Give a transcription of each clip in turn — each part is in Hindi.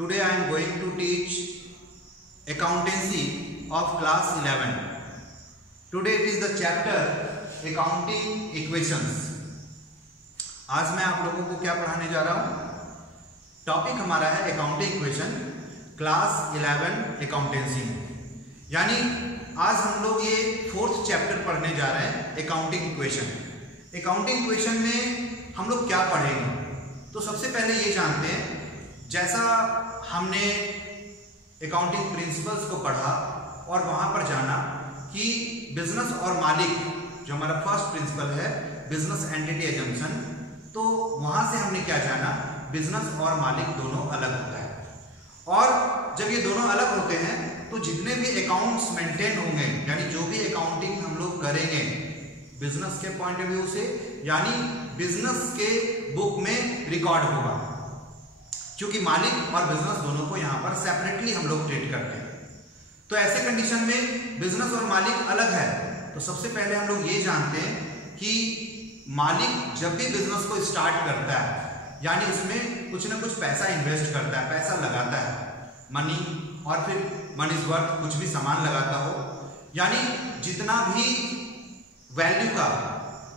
Today I am going to teach accountancy of class 11. Today it is the chapter accounting equations. आज मैं आप लोगों को क्या पढ़ाने जा रहा हूँ? टॉपिक हमारा है अकाउंटिंग इक्वेशन क्लास 11 अकाउंटेंसी में। यानी आज हम लोग ये 4th चैप्टर पढ़ने जा रहे हैं अकाउंटिंग इक्वेशन। अकाउंटिंग इक्वेशन में हम लोग क्या पढ़ेंगे? तो सबसे पहले ये जानते हैं, जैसा हमने अकाउंटिंग प्रिंसिपल्स को पढ़ा और वहां पर जाना कि बिजनेस और मालिक, जो हमारा फर्स्ट प्रिंसिपल है बिजनेस एंटिटी एजम्पशन, तो वहां से हमने क्या जाना, बिजनेस और मालिक दोनों अलग होता है। और जब ये दोनों अलग होते हैं तो जितने भी अकाउंट्स मेंटेन होंगे, यानी जो भी अकाउंटिंग हम लोग करेंगे बिजनेस के पॉइंट ऑफ व्यू से, यानी बिजनेस के बुक में रिकॉर्ड होगा, क्योंकि मालिक और बिजनेस दोनों को यहां पर सेपरेटली हम लोग ट्रीट करते हैं। तो ऐसे कंडीशन में बिजनेस और मालिक अलग है। तो सबसे पहले हम लोग ये जानते हैं कि मालिक जब भी बिजनेस को स्टार्ट करता है, यानी उसमें कुछ ना कुछ पैसा इन्वेस्ट करता है, पैसा लगाता है, मनी, और फिर मनी इज वर्थ, कुछ भी सामान लगाता हो, यानी जितना भी वैल्यू का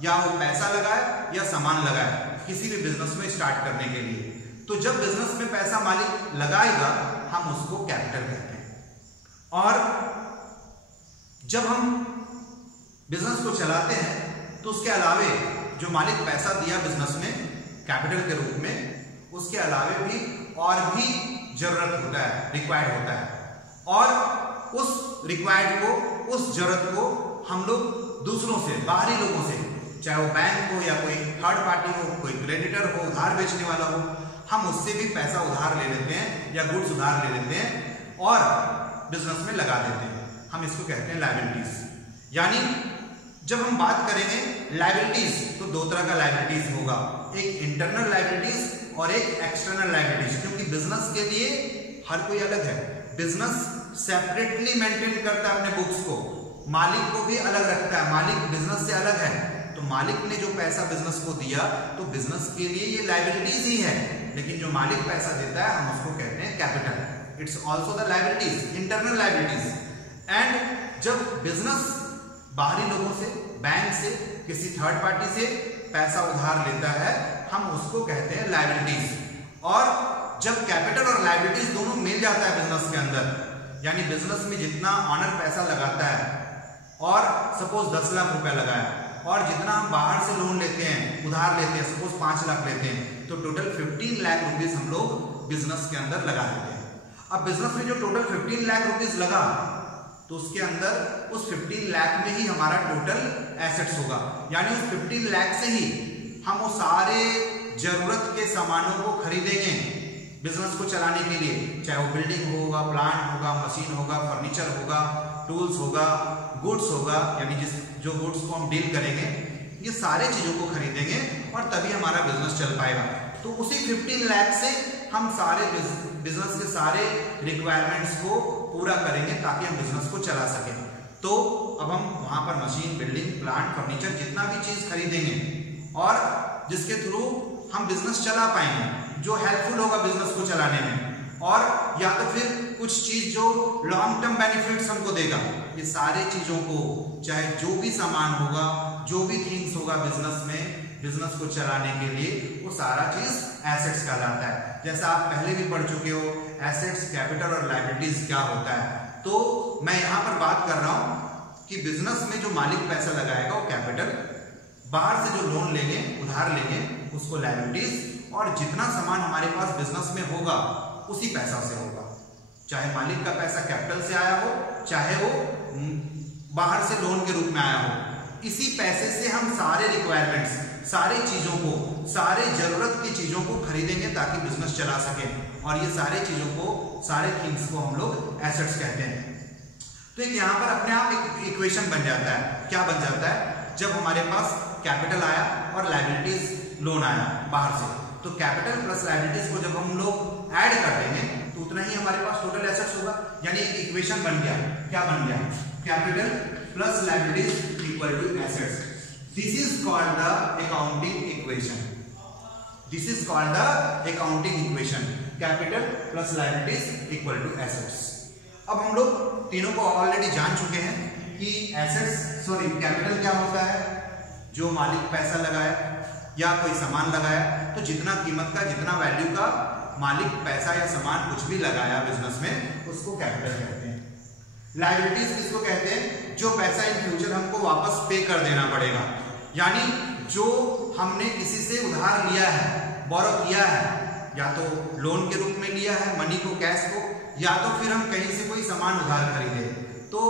या वो पैसा लगाए या सामान लगाए किसी भी बिजनेस में स्टार्ट करने के लिए, तो जब बिजनेस में पैसा मालिक लगाएगा हम उसको कैपिटल कहते हैं। और जब हम बिजनेस को चलाते हैं तो उसके अलावे जो मालिक पैसा दिया बिजनेस में कैपिटल के रूप में, उसके अलावे भी और भी जरूरत होता है, रिक्वायर्ड होता है, और उस रिक्वायर्ड को, उस जरूरत को हम लोग दूसरों से, बाहरी लोगों से, चाहे वो बैंक हो या कोई थर्ड पार्टी हो, कोई क्रेडिटर हो, उधार बेचने वाला हो, हम उससे भी पैसा उधार ले लेते हैं या गुड्स उधार ले लेते हैं और बिजनेस में लगा देते हैं। हम इसको कहते हैं लायबिलिटीज। यानी जब हम बात करेंगे लायबिलिटीज, तो दो तरह का लायबिलिटीज होगा, एक इंटरनल लायबिलिटीज और एक एक्सटर्नल लायबिलिटीज, क्योंकि बिजनेस के लिए हर कोई अलग है। बिजनेस सेपरेटली मेंटेन करता है अपने बुक्स को, मालिक को भी अलग रखता है, मालिक बिजनेस से अलग है। तो मालिक ने जो पैसा बिजनेस को दिया तो बिजनेस के लिए ये लायबिलिटीज ही है, लेकिन जो मालिक पैसा देता है हम उसको कहते हैं capital. It's also the liabilities, internal liabilities. And जब बिजनेस बाहरी लोगों से, बैंक से, किसी थर्ड पार्टी से पैसा उधार लेता है हम उसको कहते हैं लायबिलिटीज। और जब कैपिटल और लायबिलिटीज दोनों मिल जाता है बिजनेस के अंदर, यानी बिजनेस में जितना ऑनर पैसा लगाता है, और सपोज 10 लाख रुपया लगाया, और जितना हम बाहर से लोन लेते हैं, उधार लेते हैं, सपोज 5 लाख लेते हैं, तो टोटल 15 लाख रुपीज हम लोग बिजनेस के अंदर लगा देते हैं। अब बिजनेस में जो टोटल 15 लाख रुपीज लगा, तो उसके अंदर उस 15 लाख में ही हमारा टोटल एसेट्स होगा, यानी उस 15 लाख से ही हम वो सारे जरूरत के सामानों को खरीदेंगे बिजनेस को चलाने के लिए, चाहे वो बिल्डिंग होगा, प्लांट होगा, मशीन होगा, फर्नीचर होगा, टूल्स होगा, गुड्स होगा, यानी जो गुड्स को हम डील करेंगे, ये सारे चीजों को खरीदेंगे और तभी हमारा बिजनेस चल पाएगा। तो उसी 15 लाख से हम सारे बिजनेस के सारे रिक्वायरमेंट्स को पूरा करेंगे ताकि हम बिजनेस को चला सकें। तो अब हम वहां पर मशीन, बिल्डिंग, प्लांट, फर्नीचर, जितना भी चीज खरीदेंगे और जिसके थ्रू हम बिजनेस चला पाएंगे, जो हेल्पफुल होगा बिजनेस को चलाने में, और या तो फिर कुछ चीज जो लॉन्ग टर्म बेनिफिट्स हमको देगा, ये सारे चीजों को, चाहे जो भी सामान होगा, जो भी थिंग्स होगा बिजनेस में, बिजनेस को चलाने के लिए, वो सारा चीज एसेट्स कहलाता है। जैसा आप पहले भी पढ़ चुके हो, एसेट्स, कैपिटल और लायबिलिटीज क्या होता है। तो मैं यहाँ पर बात कर रहा हूँ कि बिजनेस में जो मालिक पैसा लगाएगा वो कैपिटल, बाहर से जो लोन लेंगे, उधार लेंगे, उसको लायबिलिटीज, और जितना सामान हमारे पास बिजनेस में होगा उसी पैसा से होगा, चाहे मालिक का पैसा कैपिटल से आया हो, चाहे वो बाहर से लोन के रूप में आया हो, इसी पैसे से हम सारे रिक्वायरमेंट्स, सारी चीजों को, सारे जरूरत की चीजों को खरीदेंगे ताकि बिजनेस चला सके। और ये सारे चीजों को, सारे थिंग्स को हम लोग एसेट्स कहते हैं। तो एक यहाँ पर अपने आप एक इक्वेशन बन जाता है। क्या बन जाता है? जब हमारे पास कैपिटल आया और लायबिलिटीज, लोन आया बाहर से, तो कैपिटल प्लस लायबिलिटीज को जब हम लोग ऐड कर देंगे तो उतना ही हमारे पास टोटल एसेट्स होगा। यानी एक इक्वेशन बन गया। क्या बन गया? Capital plus liabilities equal to assets. This is called the accounting equation. This is called the accounting equation. Capital plus liabilities equal to assets. अब हम लोग तीनों को ऑलरेडी जान चुके हैं कि कैपिटल क्या होता है, जो मालिक पैसा लगाया या कोई सामान लगाया, तो जितना कीमत का, जितना वैल्यू का मालिक पैसा या सामान कुछ भी लगाया बिजनेस में, उसको कैपिटल कहते हैं। लायबिलिटीज किसको कहते हैं, जो पैसा इन फ्यूचर हमको वापस पे कर देना पड़ेगा, यानी जो हमने किसी से उधार लिया है, बोरो किया है, या तो लोन के रूप में लिया है मनी को, कैश को, या तो फिर हम कहीं से कोई सामान उधार खरीदे, तो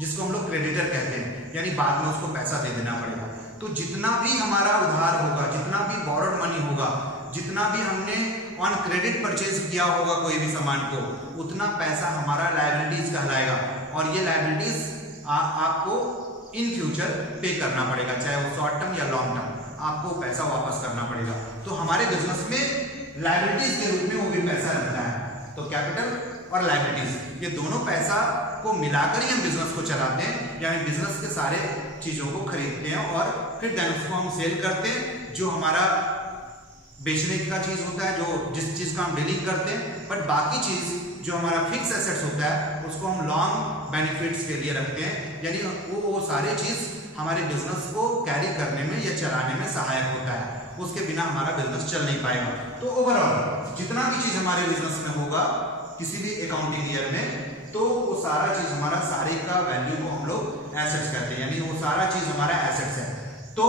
जिसको हम लोग क्रेडिटर कहते हैं, यानी बाद में उसको पैसा दे देना पड़ेगा। तो जितना भी हमारा उधार होगा, जितना भी बोरोड मनी होगा, जितना भी हमने ऑन क्रेडिट परचेज किया होगा कोई भी सामान को, उतना पैसा हमारा लायबिलिटीज कहलाएगा। और ये लायबिलिटीज आपको इन फ्यूचर पे करना पड़ेगा, चाहे वो शॉर्ट टर्म या लॉन्ग टर्म, आपको पैसा वापस करना पड़ेगा। तो हमारे बिजनेस में लायबिलिटीज के रूप में वो भी पैसा लगता है। तो कैपिटल और लायबिलिटीज, ये दोनों पैसा को मिलाकर ही हम बिजनेस को चलाते हैं, यानी बिजनेस के सारे चीजों को खरीदते हैं और फिर देन उसको हम सेल करते हैं। जो हमारा बेचने का चीज होता है, जो जिस चीज का हम डीलिंग करते हैं, बट बाकी चीज जो हमारा फिक्स एसेट्स होता है, उसको हम लॉन्ग बेनिफिट्स के लिए रखते हैं, यानी वो सारे चीज हमारे बिजनेस को कैरी करने में या चलाने में सहायक होता है, उसके बिना हमारा बिजनेस चल नहीं पाएगा। तो ओवरऑल जितना भी चीज हमारे बिजनेस में होगा किसी भी अकाउंटिंग ईयर में, तो वो सारा चीज हमारा, सारे का वैल्यू को हम लोग एसेट्स कहते हैं, यानी वो सारा चीज हमारा एसेट्स है। तो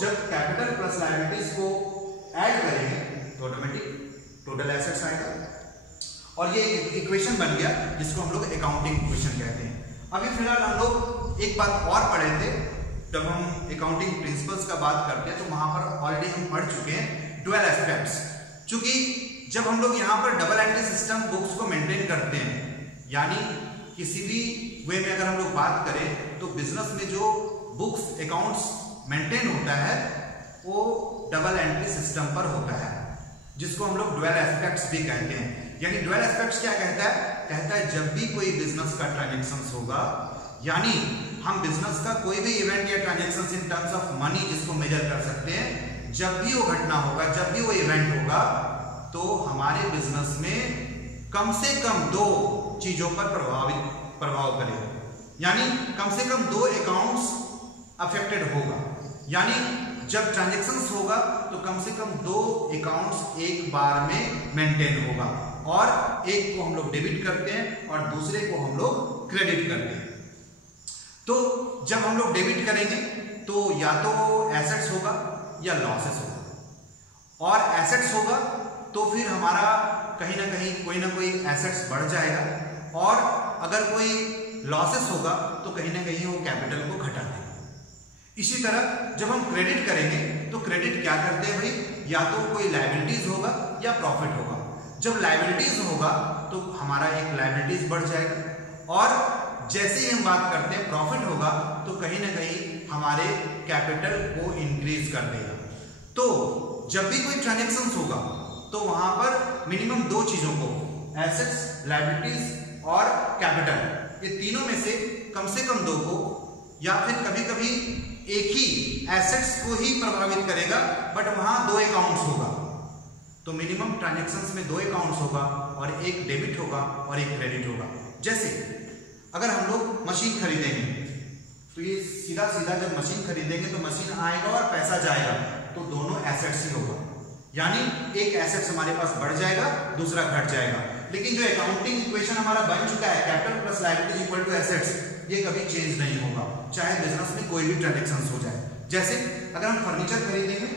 जब कैपिटल प्लस लायबिलिटीज को ऐड करेंगे तो ऑटोमेटिक टोटल एसेट्स आएगा, और ये इक्वेशन बन गया जिसको हम लोग अकाउंटिंग इक्वेशन कहते हैं। अभी फिलहाल हम लोग एक बात और पढ़े थे, जब हम अकाउंटिंग प्रिंसिपल्स का बात करते हैं तो वहां पर ऑलरेडी हम पढ़ चुके हैं ड्यूअल एस्पेक्ट्स। चूंकि जब हम लोग यहाँ पर डबल एंट्री सिस्टम बुक्स को मेंटेन करते हैं, यानी किसी भी वे में अगर हम लोग बात करें तो बिजनेस में जो बुक्स अकाउंट्स मेंटेन होता है वो डबल एंट्री सिस्टम पर होता है, जिसको हम लोग ड्यूअल एस्पेक्ट्स भी कहते हैं। यानी ड्यूअल एस्पेक्ट्स क्या कहता है जब भी कोई बिजनेस का ट्रांजैक्शन होगा, यानी हम बिजनेस का कोई भी इवेंट या transaction in terms of money जिसको मेजर कर सकते हैं, जब भी वो घटना होगा, जब भी वो इवेंट होगा, तो हमारे बिजनेस में कम से कम दो चीजों पर प्रभाव करेगा, यानी कम से कम दो अकाउंट्स अफेक्टेड होगा। यानी जब ट्रांजैक्शंस होगा तो कम से कम दो अकाउंट्स एक बार में मेंटेन होगा, और एक को हम लोग डेबिट करते हैं और दूसरे को हम लोग क्रेडिट करते हैं। तो जब हम लोग डेबिट करेंगे तो या तो एसेट्स होगा या लॉसेस होगा, और एसेट्स होगा तो फिर हमारा कहीं ना कोई एसेट्स बढ़ जाएगा, और अगर कोई लॉसेस होगा तो कहीं ना कहीं वो कैपिटल को घटा देगा। इसी तरह जब हम क्रेडिट करेंगे तो क्रेडिट क्या करते हैं भाई, या तो कोई लायबिलिटीज होगा या प्रॉफिट होगा। जब लायबिलिटीज होगा तो हमारा एक लायबिलिटीज बढ़ जाएगा, और जैसे ही हम बात करते हैं प्रॉफिट होगा तो कहीं ना कहीं हमारे कैपिटल को इंक्रीज कर देगा। तो जब भी कोई ट्रांजैक्शन होगा तो वहां पर मिनिमम दो चीजों को, एसेट्स, लायबिलिटीज और कैपिटल, ये तीनों में से कम दो को, या फिर कभी कभी एक ही एसेट्स को ही प्रभावित करेगा, बट वहां दो अकाउंट्स होगा। तो मिनिमम ट्रांजैक्शंस में दो अकाउंट्स होगा, और एक डेबिट होगा और एक क्रेडिट होगा। जैसे अगर हम लोग मशीन खरीदेंगे तो ये सीधा जब मशीन खरीदेंगे तो मशीन आएगा और पैसा जाएगा, तो दोनों एसेट्स ही होगा, यानी एक एसेट्स हमारे पास बढ़ जाएगा, दूसरा घट जाएगा। लेकिन जो अकाउंटिंग इक्वेशन हमारा बन चुका है, capital plus liability equal to assets, ये कभी चेंज नहीं होगा, चाहे बिजनेस में कोई भी ट्रांजैक्शन हो जाए। जैसे अगर हम फर्नीचर खरीदेंगे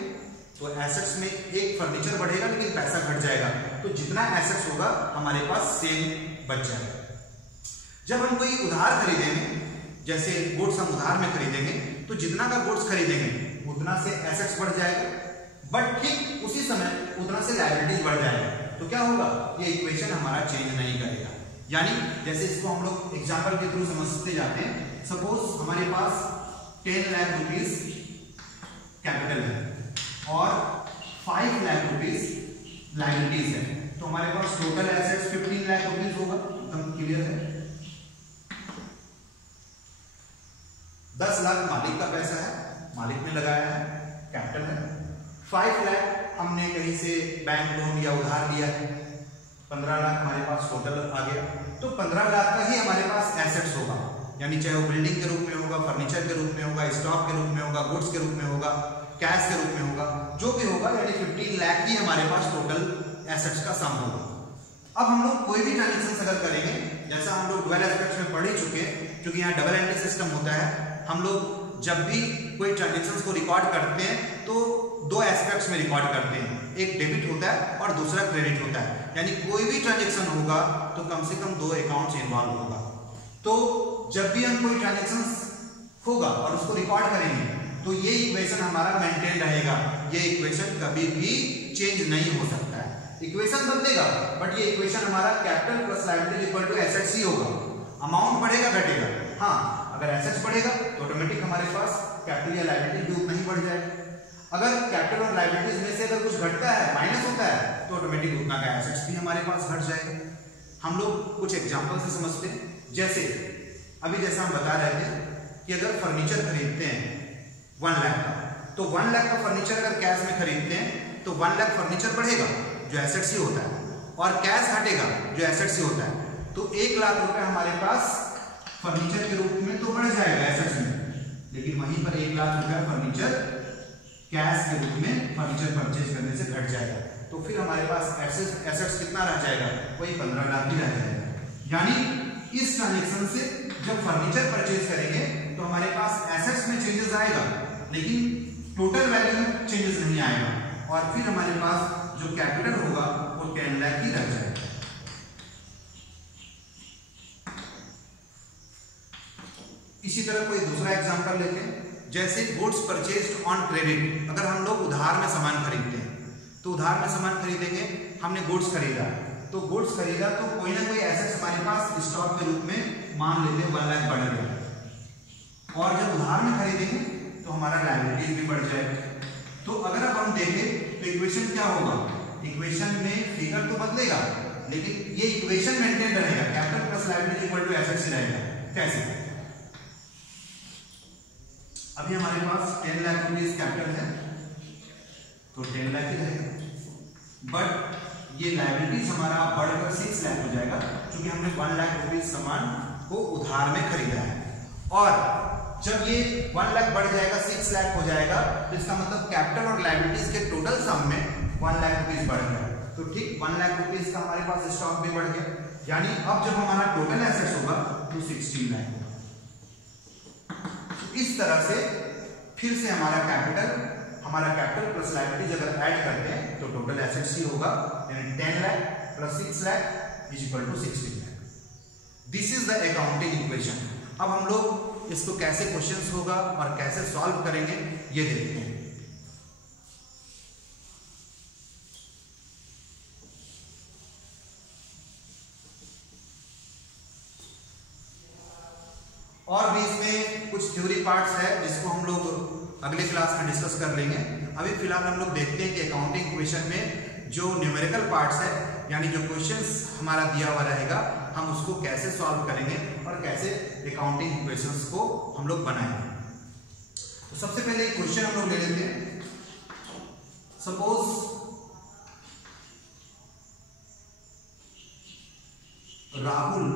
तो एसेट्स में एक फर्नीचर बढ़ेगा लेकिन पैसा घट जाएगा, तो जितना एसेट्स होगा हमारे पास सेम बच जाएगा। जब हम कोई उधार खरीदेंगे, जैसे गुड्स हम उधार में खरीदेंगे, तो जितना का गुड्स खरीदेंगे उतना से एसेट्स बढ़ जाएगा, बट ठीक उसी समय उतना से लायबिलिटीज बढ़ जाएगा। तो क्या होगा, ये इक्वेशन हमारा चेंज नहीं करेगा। यानी जैसे इसको हम लोग एग्जांपल के थ्रू समझते जाते हैं। सपोज हमारे पास 10 लाख रुपीज कैपिटल है और 5 लाख रुपीज लायबिलिटीज है, तो हमारे पास टोटल एसेट्स 15 लाख रुपीज होगा। एकदम क्लियर है। 10 लाख मालिक का पैसा है, मालिक ने लगाया है, कैपिटल है। 5 लाख हमने कहीं से बैंक लोन या उधार लिया है, 15 लाख हमारे पास टोटल आ गया। तो 15 लाख का ही हमारे पास एसेट्स होगा, यानी चाहे वो बिल्डिंग के रूप में होगा, फर्नीचर के रूप में होगा, स्टॉक के रूप में होगा, गुड्स के रूप में होगा, कैश के रूप में होगा, जो भी होगा, यानी 15 लाख ही हमारे पास टोटल एसेट्स का सम होगा। अब हम लोग कोई भी ट्रांजेक्शन अगर करेंगे, जैसा हम लोग डुअल एस्पेक्ट्स में पढ़ ही चुके हैं, क्योंकि यहाँ डबल एंट्री सिस्टम होता है, हम लोग जब भी कोई ट्रांजेक्शन को रिकॉर्ड करते हैं तो दो एस्पेक्ट्स में रिकॉर्ड करते हैं, एक डेबिट होता है और दूसरा क्रेडिट होता है, यानी कोई भी ट्रांजेक्शन होगा तो कम से कम दो अकाउंट्स इन्वॉल्व होगा। तो जब भी हम कोई ट्रांजेक्शन होगा और उसको रिकॉर्ड करेंगे तो ये इक्वेशन हमारा मेंटेन रहेगा, ये इक्वेशन कभी भी चेंज नहीं हो सकता है। इक्वेशन बदलेगा बट ये इक्वेशन हमारा capital plus liability equal to assets ही होगा। अमाउंट बढ़ेगा घटेगा, हाँ अगर एसेट्स बढ़ेगा तो ऑटोमेटिक हमारे पास कैपिटल या लायबिलिटी भी उतना ही बढ़ जाएगा। अगर कैपिटल और लायबिलिटीज में से अगर कुछ घटता है, माइनस होता है, तो ऑटोमेटिक उतना का एसेट्स भी हमारे पास घट जाएगा। हम लोग कुछ एग्जांपल से समझते हैं। जैसे अभी जैसा हम बता रहे थे कि अगर फर्नीचर खरीदते हैं 1 लाख का, तो 1 लाख का फर्नीचर अगर कैश में खरीदते हैं तो 1 लाख फर्नीचर बढ़ेगा जो एसेट्स ही होता है, और कैश घटेगा जो एसेट्स ही होता है। तो 1 लाख रुपए हमारे पास फर्नीचर के रूप में तो बढ़ जाएगा एसेट्स में, लेकिन वहीं पर 1 लाख रुपया फर्नीचर कैश के रूप में फर्नीचर परचेज करने से घट जाएगा। तो फिर हमारे पास एसेट्स कितना रह जाएगा, वही 15 लाख ही रह जाएगा। यानी इस ट्रांजेक्शन से जब फर्नीचर परचेज करेंगे तो हमारे पास एसेट्स में चेंजेस आएगा, लेकिन टोटल वैल्यू में चेंजेस नहीं आएगा, और फिर हमारे पास जो कैपिटल होगा वो 10 लाख ही रह जाएगा। इसी तरह कोई दूसरा एग्जांपल लेते हैं। जैसे गुड्स परचेज्ड ऑन क्रेडिट, अगर हम लोग उधार में सामान खरीदते हैं तो उधार में सामान खरीदेंगे, हमने गुड्स खरीदा, तो गुड्स खरीदा तो कोई ना कोई एसेट्स हमारे पास स्टॉक के रूप में मान लेते हैं 1 लाख बढ़ गया, और जब उधार में खरीदेंगे तो हमारा लायबिलिटीज भी बढ़ जाएगा। तो अगर अब हम देखें तो इक्वेशन क्या होगा, इक्वेशन में फिगर तो बदलेगा लेकिन ये इक्वेशन मेंटेन रहेगा, capital plus liability equal to assets ही रहेगा। कैसे? अभी हमारे पास 10 लाख रुपीज कैपिटल है तो 10 लाख ही रहेगा, बट ये लायबिलिटीज हमारा बढ़कर 6 लाख हो जाएगा, क्योंकि हमने 1 लाख रुपीज सामान को उधार में खरीदा है। और जब ये 1 लाख बढ़ जाएगा 6 लाख हो जाएगा, तो इसका मतलब कैपिटल और लायबिलिटीज के टोटल सम में 1 लाख रुपीज बढ़ गया। तो ठीक 1 लाख रुपीज का हमारे पास स्टॉक भी बढ़ गया, यानी अब जब हमारा टोटल एसेट्स होगा तो 16 लाख होगा। इस तरह से फिर से हमारा कैपिटल प्लस लायबिलिटीज अगर ऐड करते हैं तो टोटल एसेट्स ही होगा, यानी 10 lakh plus 6 lakh is equal to 16 lakh. This is the accounting equation. अब हम लोग इसको कैसे क्वेश्चंस होगा और कैसे सॉल्व करेंगे ये देखते हैं। और भी इसमें कुछ थ्योरी पार्ट्स है जिसको हम लोग अगले क्लास में डिस्कस कर लेंगे। अभी फिलहाल हम लोग देखते हैं कि अकाउंटिंग इक्वेशन में जो न्यूमेरिकल पार्ट्स है, यानी जो क्वेश्चंस हमारा दिया हुआ रहेगा, हम उसको कैसे सॉल्व करेंगे और कैसे अकाउंटिंग इक्वेशंस को हम लोग बनाएंगे। तो सबसे पहले एक क्वेश्चन हम लोग ले लेते हैं। Suppose Rahul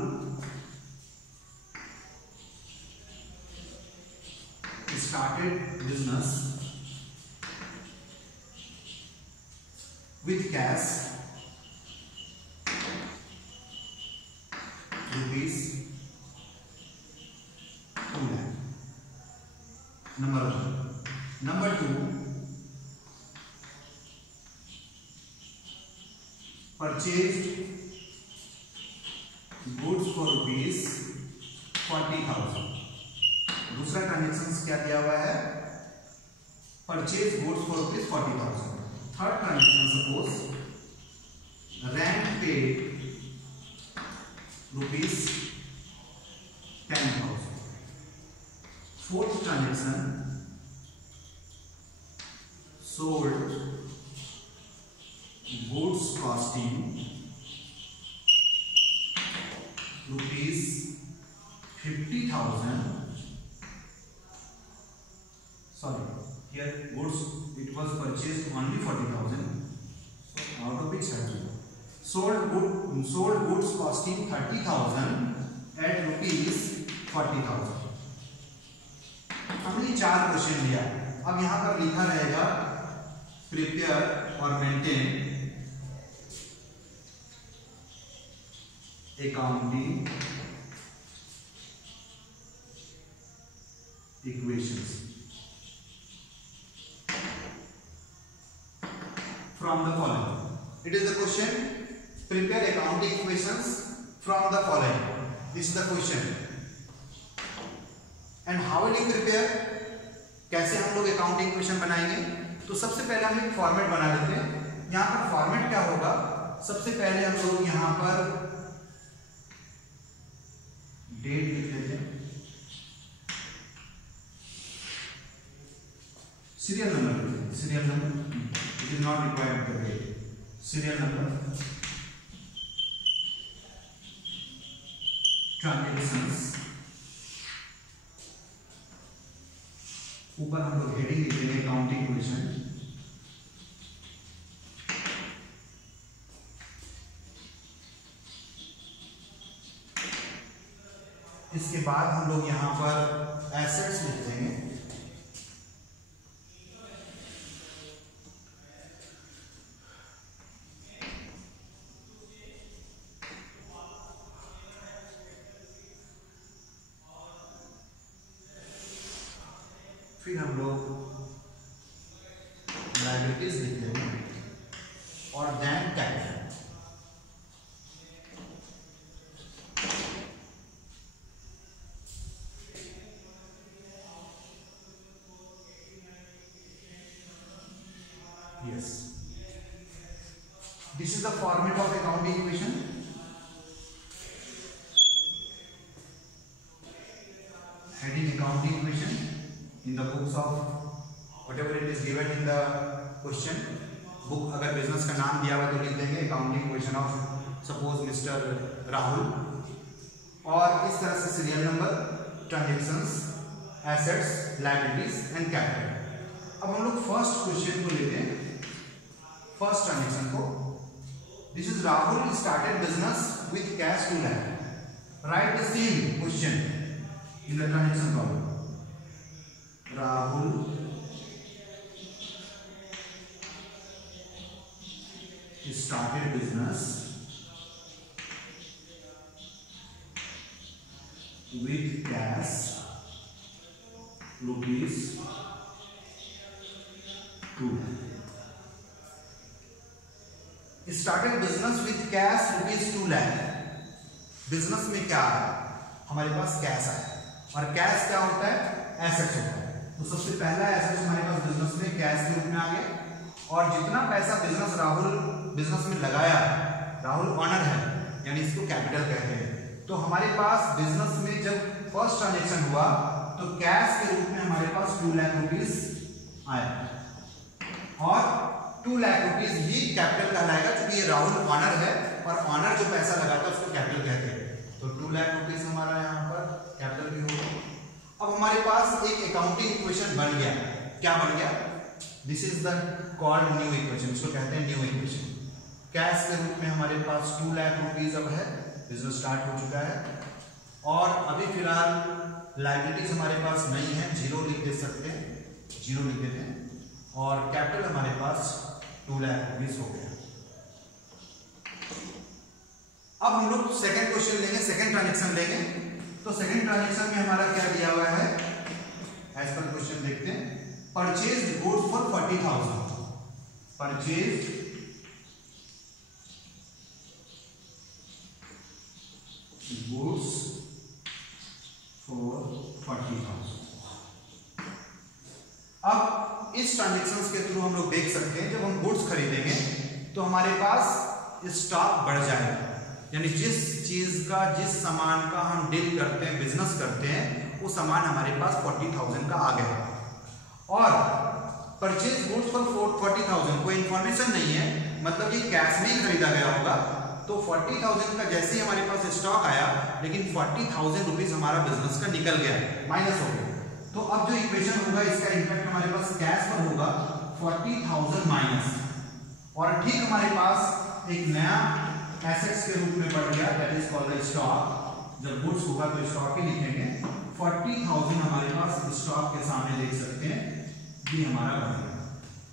started business with cash rupees 2 lakh. Number 1. Number 2, purchased goods for rupees 40,000. दूसरा ट्रांजेक्शन क्या दिया हुआ है, purchase goods for rupees 40,000. Third transaction suppose rent paid rupees 10,000. Fourth transaction sold goods costing rupees 50,000. Sorry, here goods it was purchased only 40,000. So out of which 30. sold goods costing 30,000 at ₹40,000। हमने 4 क्वेश्चन लिया। अब यहां पर लिखा रहेगा प्रिपेयर और maintain accounting equations from the following. It is the question, prepare accounting equations from the following. This is the question. And how will you prepare? कैसे हम लोग अकाउंटिंग इक्वेशन बनाएंगे? तो सबसे पहले हम एक फॉर्मेट बना लेते हैं। यहाँ पर फॉर्मेट क्या होगा? सबसे पहले हम लोग यहाँ पर डेट लिख लेते हैं, serial number, serial number it is not required the date, serial number, transactions, ऊपर हम लोग हेडिंग लिखेंगे अकाउंटिंग इक्वेशन, इसके बाद हम लोग यहां पर एसेट्स लिख देंगे, फिर हम लोग लायबिलिटीज लिख देंगे और then capital. Yes, this is the format of accounting equation. Heading accounting equation in the books of whatever it is given in the question book. अगर बिजनेस का नाम दिया हुआ तो लिख देंगे accounting equation of suppose mister Rahul, और इस तरह से serial number, transactions, assets, liabilities and capital. अब हम लोग फर्स्ट क्वेश्चन को लेते हैं, फर्स्ट ट्रांजैक्शन को। This is Rahul started business with cash 2 lakh. Right the same question in the transaction problem. Rahul started business with cash ₹2। Started business with cash ₹2 lakh. Business में क्या है? हमारे पास कैश है, और कैश क्या होता है? एसेट्स होता है। तो सबसे पहला एसेट हमारे पास बिजनेस में कैश के रूप में आ गया, और जितना पैसा राहुल बिजनेस में लगाया, राहुल ऑनर है यानी इसको कैपिटल कहते हैं। तो हमारे पास बिजनेस में जब फर्स्ट ट्रांजैक्शन हुआ तो कैश के रूप में हमारे पास 2 लाख रुपीस आया, और 2 लाख रुपीस ही कैपिटल कहलाएगा, क्योंकि ये राहुल ऑनर है और ऑनर जो पैसा लगाता है उसको कैपिटल कहते हैं। तो 2 लाख रुपीस हमारा यहाँ पर कैपिटल भी होगा। अब हमारे पास एक अकाउंटिंग इक्वेशन बन गया। क्या बन गया? This is the called new equation, इसको कहते हैं न्यू इक्वेशन। कैश के रूप में हमारे पास 2 लाख रुपीस अब है, बिजनेस स्टार्ट हो चुका है, और अभी फिलहाल लायबिलिटीज हमारे पास नहीं है, 0 लिख दे सकते हैं, 0 लिख देते हैं, और कैपिटल हमारे पास 2 लाख रुपीस हो गया। अब हम लोग सेकेंड क्वेश्चन लेंगे, सेकेंड ट्रांजेक्शन लेंगे। तो सेकंड ट्रांजैक्शन में हमारा क्या दिया हुआ है? एज पर क्वेश्चन देखते हैं। Purchase goods for 40,000। Purchase goods for 40,000। अब इस ट्रांजैक्शन के थ्रू हम लोग देख सकते हैं, जब हम गुड्स खरीदेंगे तो हमारे पास स्टॉक बढ़ जाएगा, यानी जिस चीज का, जिस सामान का हम डील करते हैं, बिजनेस करते हैं, वो सामान हमारे पास 40,000 का आ गया। और परचेज गुड्स फॉर 40,000 कोई इंफॉर्मेशन नहीं है, मतलब ये कैश में ही खरीदा गया होगा। तो 40,000 का जैसे ही हमारे पास स्टॉक आया, लेकिन 40,000 रुपीज हमारा बिजनेस का निकल गया, माइनस हो गया। तो अब जो इक्वेशन होगा इसका इम्पैक्ट हमारे पास कैश पर होगा 40,000 माइनस, और ठीक हमारे पास एक नया एसेट्स के रूप में बढ़ गया, दैट इज कॉल्ड स्टॉक। जब गुड्स होगा तो स्टॉक ही लिखेंगे। 40,000 हमारे पास स्टॉक के सामने देख सकते हैं, ये हमारा बढ़ गया।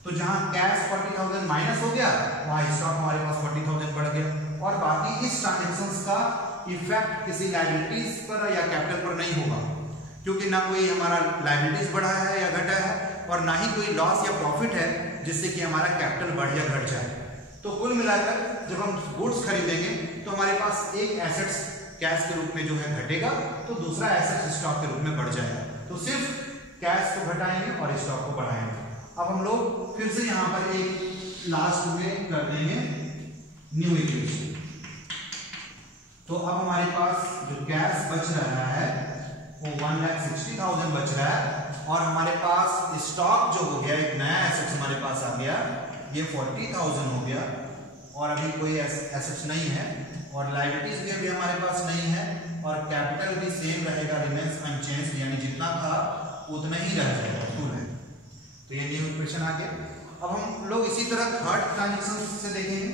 तो जहां कैश 40,000 माइनस हो गया, वहां स्टॉक हमारे पास 40,000 बढ़ गया। और बाकी इस ट्रांजेक्शंस का इफेक्ट किसी लायबिलिटीज पर या कैपिटल पर नहीं होगा, क्योंकि ना कोई हमारा लायबिलिटीज बढ़ा है या घटा है, और ना ही कोई लॉस या प्रॉफिट है जिससे कि हमारा कैपिटल बढ़ या घट जाए। तो कुल मिलाकर जब हम गुड्स खरीदेंगे तो हमारे पास एक एसेट्स कैश के रूप में जो है घटेगा, तो दूसरा एसेट स्टॉक के रूप में बढ़ जाएगा। तो सिर्फ कैश को घटाएंगे और स्टॉक को बढ़ाएंगे। अब हम लोग फिर से यहां पर एक लास्ट में कर देंगे न्यू इक्वेशन। तो अब हमारे पास जो कैश बच रहा है वो 1,60,000 बच रहा है, और हमारे पास स्टॉक जो हो गया, एक नया एसेट हमारे पास आ गया, ये 40,000 हो गया, और अभी कोई एसेट्स नहीं है, और लायबिलिटीज भी अभी हमारे पास नहीं है, और कैपिटल भी सेम रहेगा, रिमेंस अनचेंज्ड, यानी जितना था उतना ही रह जाएगा, टू है। तो ये न्यू इक्वेशन आ गया। अब हम लोग इसी तरह थर्ड ट्रांजेक्शन से देखेंगे।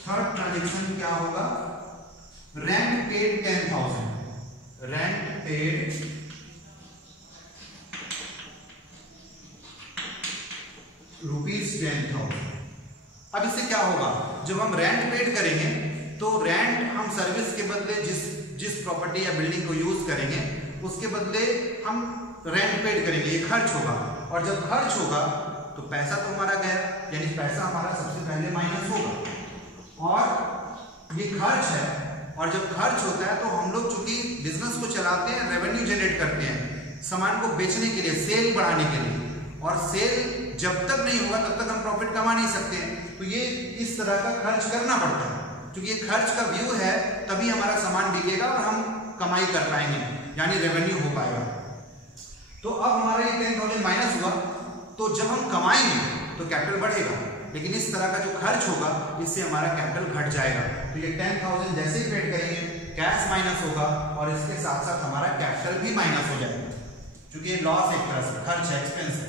थर्ड ट्रांजेक्शन क्या होगा? Rent paid 10,000, rent paid ₹10,000। अब इससे क्या होगा? जब हम रेंट पेड करेंगे तो रेंट हम सर्विस के बदले जिस प्रॉपर्टी या बिल्डिंग को यूज करेंगे उसके बदले हम रेंट पेड करेंगे, ये खर्च होगा। और जब खर्च होगा तो पैसा तो हमारा गया, यानी पैसा हमारा सबसे पहले माइनस होगा, और ये खर्च है। और जब खर्च होता है तो हम लोग चूंकि बिजनेस को चलाते हैं, रेवेन्यू जनरेट करते हैं सामान को बेचने के लिए, सेल बढ़ाने के लिए, और सेल जब तक नहीं होगा तब तक हम प्रॉफिट कमा नहीं सकते हैं। तो ये इस तरह का खर्च करना पड़ता है, क्योंकि ये खर्च का व्यू है, तभी हमारा सामान बिकेगा और हम कमाई कर पाएंगे, यानी रेवेन्यू हो पाएगा। तो अब हमारा ये 10,000 माइनस हुआ, तो जब हम कमाएंगे तो कैपिटल बढ़ेगा, लेकिन इस तरह का जो खर्च होगा इससे हमारा कैपिटल घट जाएगा। तो ये 10,000 जैसे ही पेड करेंगे कैश माइनस होगा, और इसके साथ साथ हमारा कैपिटल भी माइनस हो जाएगा, क्योंकि ये लॉस एक तरह से खर्च है, एक्सपेंस है।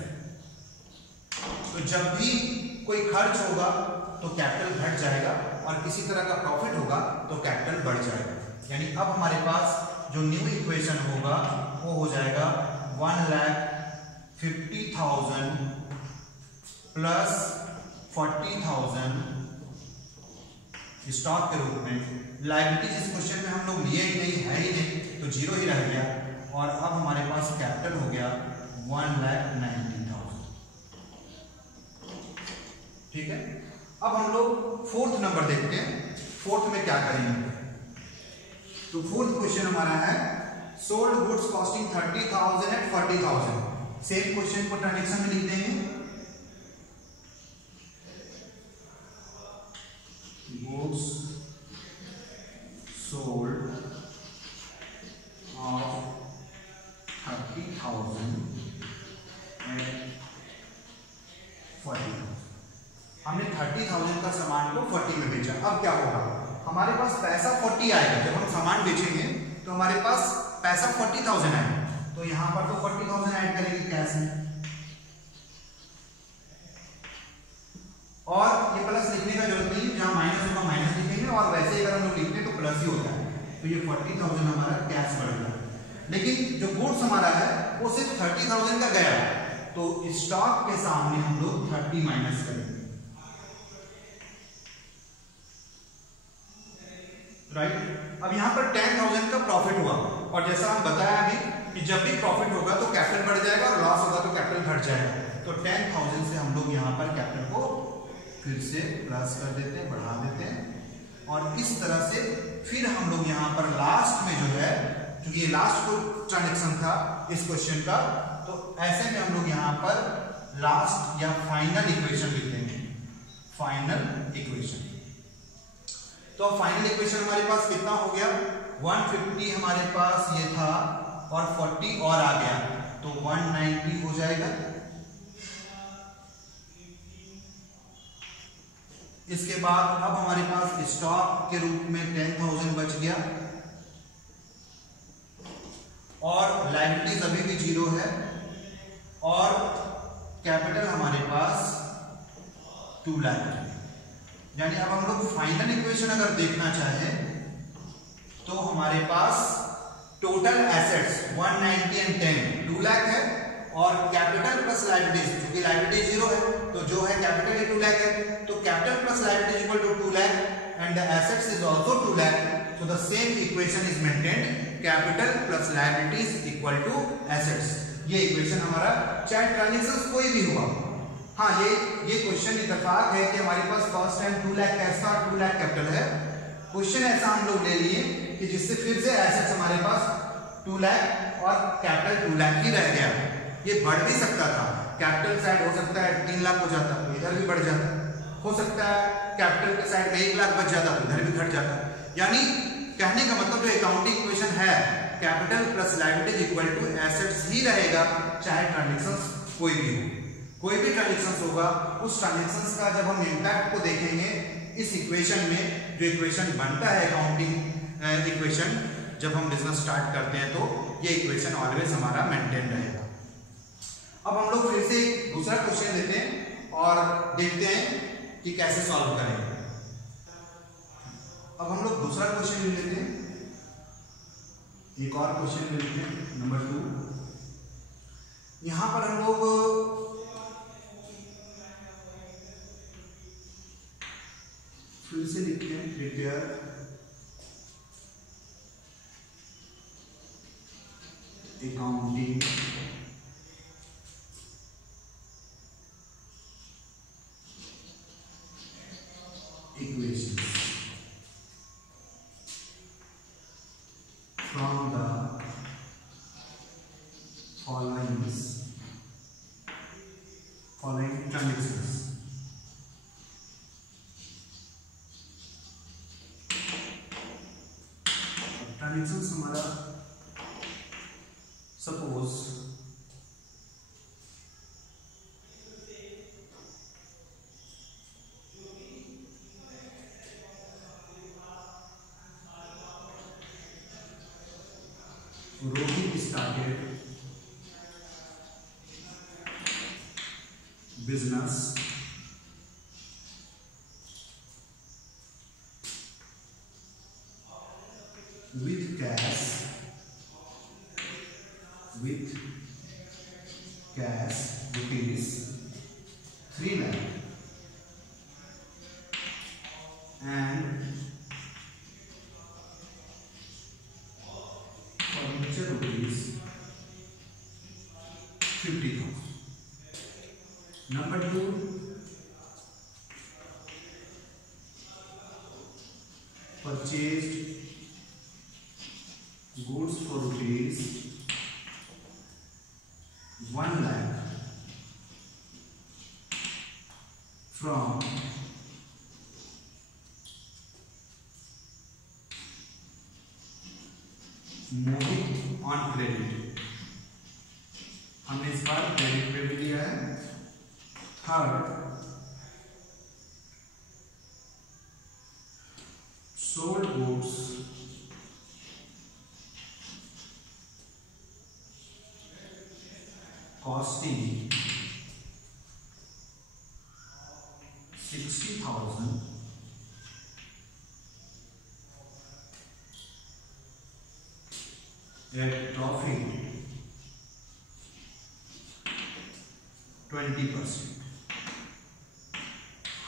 तो जब भी कोई खर्च होगा तो कैपिटल घट जाएगा, और किसी तरह का प्रॉफिट होगा तो कैपिटल बढ़ जाएगा। यानी अब हमारे पास जो न्यू इक्वेशन होगा वो हो जाएगा 1,50,000 प्लस 40,000 स्टॉक के रूप में। लायबिलिटीज इस क्वेश्चन में हम लोग लिए ही नहीं, है ही नहीं, तो जीरो ही रह गया, और अब हमारे पास कैपिटल हो गया 1,90,000। ठीक है। अब हम लोग फोर्थ नंबर देखते हैं, फोर्थ में क्या करेंगे। तो फोर्थ क्वेश्चन हमारा है sold goods costing 30,000 at 40,000। Same question को ट्रांजेक्शन में लिख देंगे, गुड्स सोल्ड ऑफ 30,000 एट 40,000। हमने 30,000 का सामान को 40 में बेचा। अब क्या होगा? हमारे पास पैसा 40 आएगा। जब हम सामान बेचेंगे तो हमारे पास पैसा 40,000 आएगा, तो यहां पर तो 40,000 ऐड करेंगे कैश में, और ये प्लस लिखने का जरूरत नहीं, जहां माइनस होगा माइनस लिखेंगे, और वैसे अगर हम लोग लिखते हैं तो प्लस ही होता है। तो ये 40,000 हमारा कैश बढ़ गया। लेकिन जो गुड्स हमारा है वो सिर्फ 30,000 का गया, तो स्टॉक के सामने हम लोग 30 माइनस करेंगे, राइट। अब यहां पर 10,000 का प्रॉफिट हुआ, और जैसा हम बताया अभी कि जब भी प्रॉफिट होगा तो कैपिटल बढ़ जाएगा, और लॉस होगा तो कैपिटल घट जाएगा। तो 10,000 से हम लोग यहां पर कैपिटल को फिर से प्लस कर देते हैं, बढ़ा देते हैं, और इस तरह से फिर हम लोग यहां पर लास्ट में जो है, क्योंकि ये लास्ट को ट्रांजेक्शन था इस क्वेश्चन का, तो ऐसे में हम लोग यहां पर लास्ट या फाइनल इक्वेशन लिख देंगे, फाइनल इक्वेशन। तो फाइनल इक्वेशन हमारे पास कितना हो गया? 150 हमारे पास ये था, और 40 और आ गया, तो 190 हो जाएगा। इसके बाद अब हमारे पास स्टॉक के रूप में 10,000 बच गया, और लायबिलिटीज अभी भी जीरो है, और कैपिटल हमारे पास 2 लाख। यानी अब हम लोग फाइनल इक्वेशन अगर देखना चाहें तो हमारे पास टोटल एसेट्स 190 एंड 10 2 लाख है, और कैपिटल प्लस लायबिलिटीज, क्योंकि लायबिलिटी 0 है तो जो है कैपिटल ही 2 लाख है, तो capital plus liability equal to 2 lakh and the assets is also 2 lakh, so the same equation is maintained, capital plus liabilities equal to assets. ये इक्वेशन हमारा चाहे ट्रांजैक्शंस कोई भी हुआ, हाँ ये क्वेश्चन इत्तेफाक है कि हमारे पास फर्स्ट टाइम 2 लाख कैश था और 2 लाख कैपिटल है। क्वेश्चन ऐसा हम लोग ले लिए कि जिससे फिर से एसेट्स हमारे पास 2 लाख और कैपिटल 2 लाख ही रह गया। ये बढ़ भी सकता था, कैपिटल साइड हो सकता है 3 लाख हो जाता, इधर भी बढ़ जाता, हो सकता है कैपिटल के साइड में 1 लाख बच जाता तो इधर भी घट जाता। यानी कहने का मतलब जो अकाउंटिंग इक्वेशन है capital plus liabilities equal to assets ही रहेगा, चाहे ट्रांजैक्शंस कोई भी हो। कोई भी ट्रांजैक्शंस होगा, उस ट्रांजैक्शंस का जब हम इंपैक्ट को देखेंगे इस इक्वेशन में, जो इक्वेशन बनता है अकाउंटिंग इक्वेशन जब हम बिजनेस स्टार्ट करते हैं, तो ये इक्वेशन ऑलवेज हमारा मेंटेन रहेगा। अब हम लोग फिर से दूसरा क्वेश्चन लेते हैं और देखते हैं कि कैसे सॉल्व करेंगे। अब हम लोग दूसरा क्वेश्चन ले लेते हैं, एक और क्वेश्चन ले लेते हैं नंबर 2। यहां पर हम लोग फिर से लिखते हैं prepare accounting equations from the following transactions. Transactions हमारा suppose Rohit started business with cash rupees 3 lakh and furniture rupees 50,000. Number 2, purchased goods for rupees 1 lakh from Mohit on credit. हमने इस बार क्रेडिट पे भी लिया है। Third, sold goods costing 60,000 at profit 20%,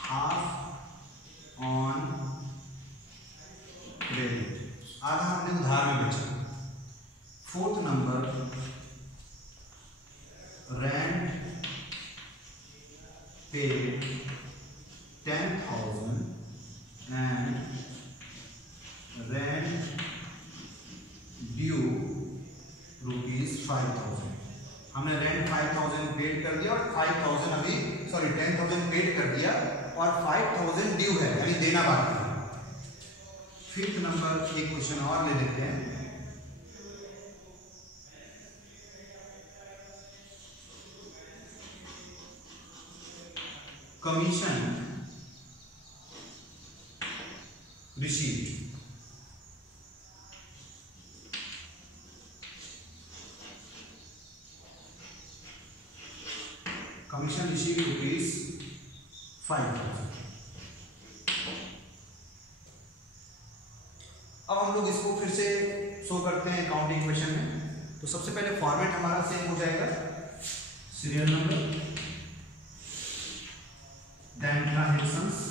half on credit, आधा हमने उधार में बेचा। Fourth number, rent paid 10,000 and rent due rupees 5,000। हमने रेंट 5,000 पेड कर दिया और 5,000 अभी 10,000 पेड कर दिया और 5,000 ड्यू है, यानी देना बाकी है। फिफ्थ नंबर एक क्वेश्चन और ले लेते हैं। Commission received, commission received rupees 5,000। करते हैं अकाउंटिंग इक्वेशन में। तो सबसे पहले फॉर्मेट हमारा सेम हो जाएगा, सीरियल नंबर, देन ट्रांजैक्शंस,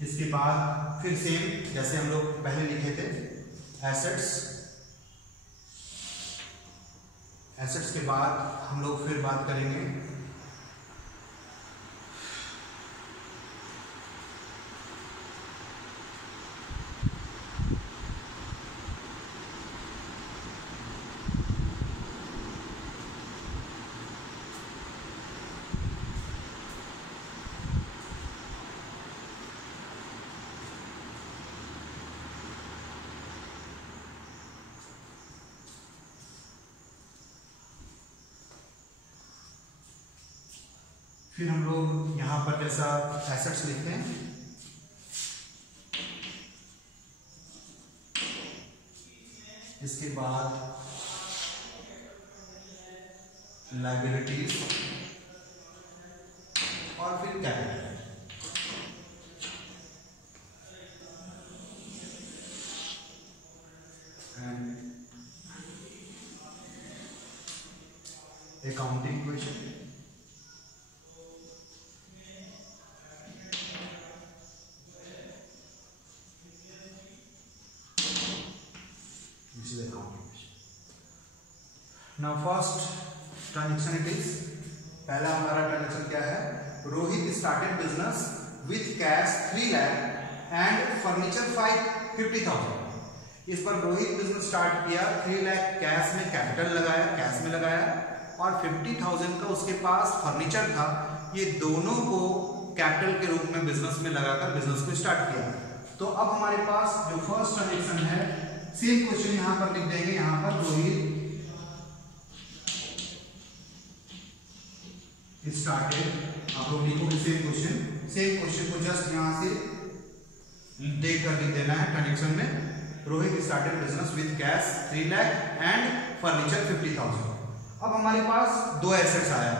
इसके बाद फिर सेम जैसे हम लोग पहले लिखे थे एसेट्स, एसेट्स के बाद हम लोग फिर बात करेंगे फिर हम लोग यहां पर जैसा एसेट्स लिखते हैं, इसके बाद लायबिलिटीज और फिर capital. And accounting equation, now first transaction it is, पहला हमारा ट्रांजेक्शन क्या है, Rohit started business with cash 3 lakh and furniture 50,000। इस पर रोहित बिजनेस स्टार्ट किया, 3 लाख कैश में कैपिटल लगाया, कैश में लगाया और 50,000 का उसके पास फर्नीचर था। ये दोनों को कैपिटल के रूप में बिजनेस में लगाकर बिजनेस को स्टार्ट किया। तो अब हमारे पास जो फर्स्ट ट्रांजेक्शन है, सेम क्वेश्चन यहां पर लिख देंगे, यहां पर रोहित स्टार्टेड, आप लोग लिखोगे सेम क्वेश्चन को जस्ट यहां से देख कर लिख देना है ट्रांजेक्शन में, Rohit started business with cash 3 lakh and furniture 50,000। अब हमारे पास दो एसेट्स आया,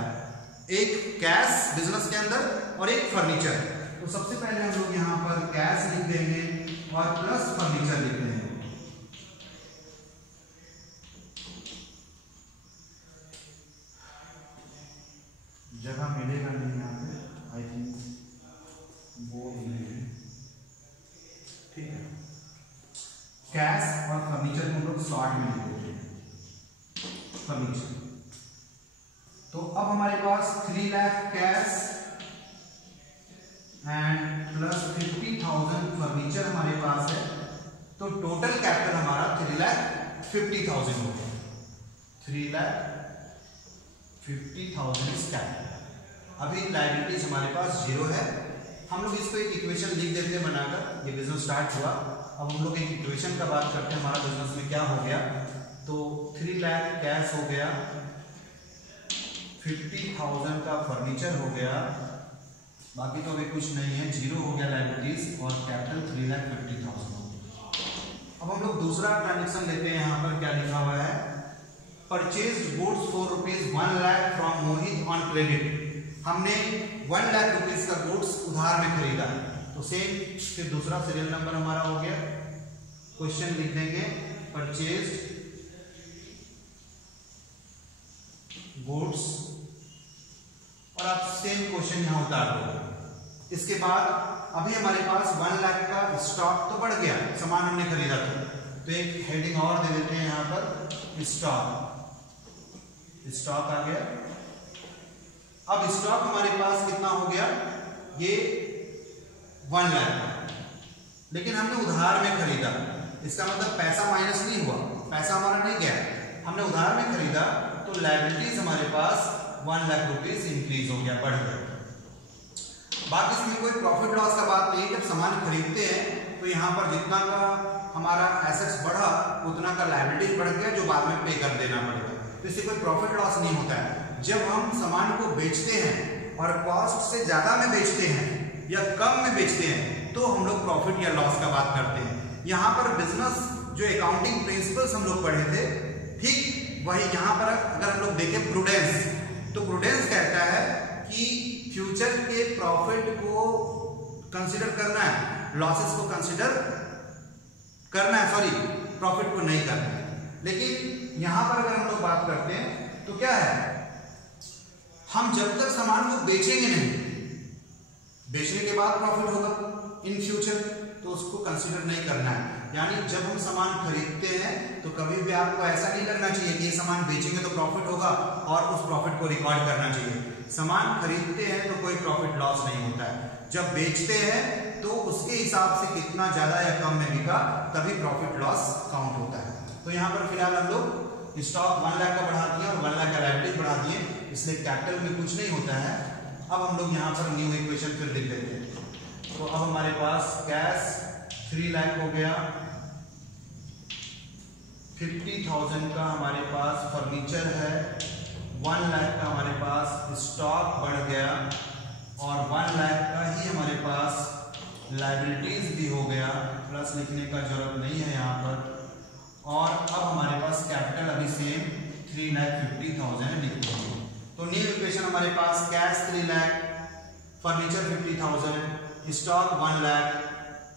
एक कैश बिजनेस के अंदर और एक फर्नीचर। तो सबसे पहले हम लोग यहां पर कैश लिख देंगे और प्लस फर्नीचर लिख देंगे। जगह मिलेगा नहीं यहाँ पे, आई थिंक वो नहीं है, ठीक है। कैश और फर्नीचर को हम लोग शॉर्ट में लिख देते हैं, फर्नीचर। तो अब हमारे पास 3 lakh cash and plus 50,000 furniture हमारे पास है, तो टोटल कैपिटल हमारा 3,50,000 हो गया। 3,50,000 इज कैपिटल। अभी लायबिलिटीज हमारे पास 0 है, हम लोग इसको एक इक्वेशन लिख देते हैं बनाकर। ये बिजनेस स्टार्ट हुआ, अब हम लोग एक इक्वेशन का बात करते हैं, हमारा बिजनेस में क्या हो गया। तो 3 लाख कैश हो गया, 50,000 का फर्नीचर हो गया, बाकी तो अभी कुछ नहीं है, 0 हो गया लायबिलिटीज और कैपिटल 3,50,000 हो गया। अब हम लोग दूसरा ट्रांजेक्शन लेते हैं, यहाँ पर क्या लिखा हुआ है, purchased goods for ₹1 lakh from Mohit on credit. हमने 1 लाख रुपीज का गुड्स उधार में खरीदा। तो सेम फिर दूसरा सीरियल नंबर हमारा हो गया, क्वेश्चन लिख देंगे परचेज्ड गुड्स और आप सेम क्वेश्चन यहां उतार दो। इसके बाद अभी हमारे पास 1 लाख का स्टॉक तो बढ़ गया, सामान हमने खरीदा था, तो एक हेडिंग और दे देते हैं यहां पर, स्टॉक आ गया। अब स्टॉक हमारे पास कितना हो गया, ये 1 लाख का, लेकिन हमने उधार में खरीदा। इसका मतलब पैसा माइनस नहीं हुआ, पैसा हमारा नहीं गया, हमने उधार में खरीदा, तो लायबिलिटीज हमारे पास 1 लाख रुपीज इंक्रीज हो गया, बढ़ गया। बाकी इसमें कोई प्रॉफिट लॉस का बात नहीं, जब सामान खरीदते हैं तो यहाँ पर जितना का हमारा एसेट्स बढ़ा उतना का लायबिलिटीज बढ़ गया, जो बाद में पे कर देना पड़ेगा। तो इससे कोई प्रॉफिट लॉस नहीं होता है। जब हम सामान को बेचते हैं और कॉस्ट से ज्यादा में बेचते हैं या कम में बेचते हैं, तो हम लोग प्रॉफिट या लॉस का बात करते हैं। यहाँ पर बिजनेस जो अकाउंटिंग प्रिंसिपल्स हम लोग पढ़े थे, ठीक वही यहाँ पर अगर हम लोग देखें प्रूडेंस, तो प्रूडेंस कहता है कि फ्यूचर के प्रॉफिट को कंसिडर करना है, लॉसेस को कंसिडर करना है, सॉरी प्रॉफिट को नहीं करना है। लेकिन यहां पर अगर हम लोग बात करते हैं तो क्या है, हम जब तक सामान को बेचेंगे नहीं, बेचने के बाद प्रॉफिट होगा इन फ्यूचर, तो उसको कंसिडर नहीं करना है। यानी जब हम सामान खरीदते हैं तो कभी भी आपको ऐसा नहीं लगना चाहिए कि ये सामान बेचेंगे तो प्रॉफिट होगा और उस प्रॉफिट को रिकॉर्ड करना चाहिए। सामान खरीदते हैं तो कोई प्रॉफिट लॉस नहीं होता है, जब बेचते हैं तो उसके हिसाब से कितना ज्यादा या कम में बिका तभी प्रॉफिट लॉस काउंट होता है। तो यहाँ पर फिलहाल हम लोग स्टॉक 1 लाख का बढ़ा दिए और 1 लाख का लायबिलिटी बढ़ा दिए, इसलिए कैपिटल में कुछ नहीं होता है। अब हम लोग यहाँ पर न्यू इक्वेशन फिर लिख देते हैं। तो अब हमारे पास कैश 3 लाख हो गया, 50,000 का हमारे पास फर्नीचर है, 1 लाख का हमारे पास स्टॉक बढ़ गया और 1 लाख का ही हमारे पास लायबिलिटीज भी हो गया, प्लस लिखने का जरूरत नहीं है यहाँ पर। और अब हमारे पास कैपिटल अभी सेम 3,50,000 लिख देंगे। तो न्यू इक्वेशन हमारे पास cash 3 lakh, furniture 50,000, stock 1 lakh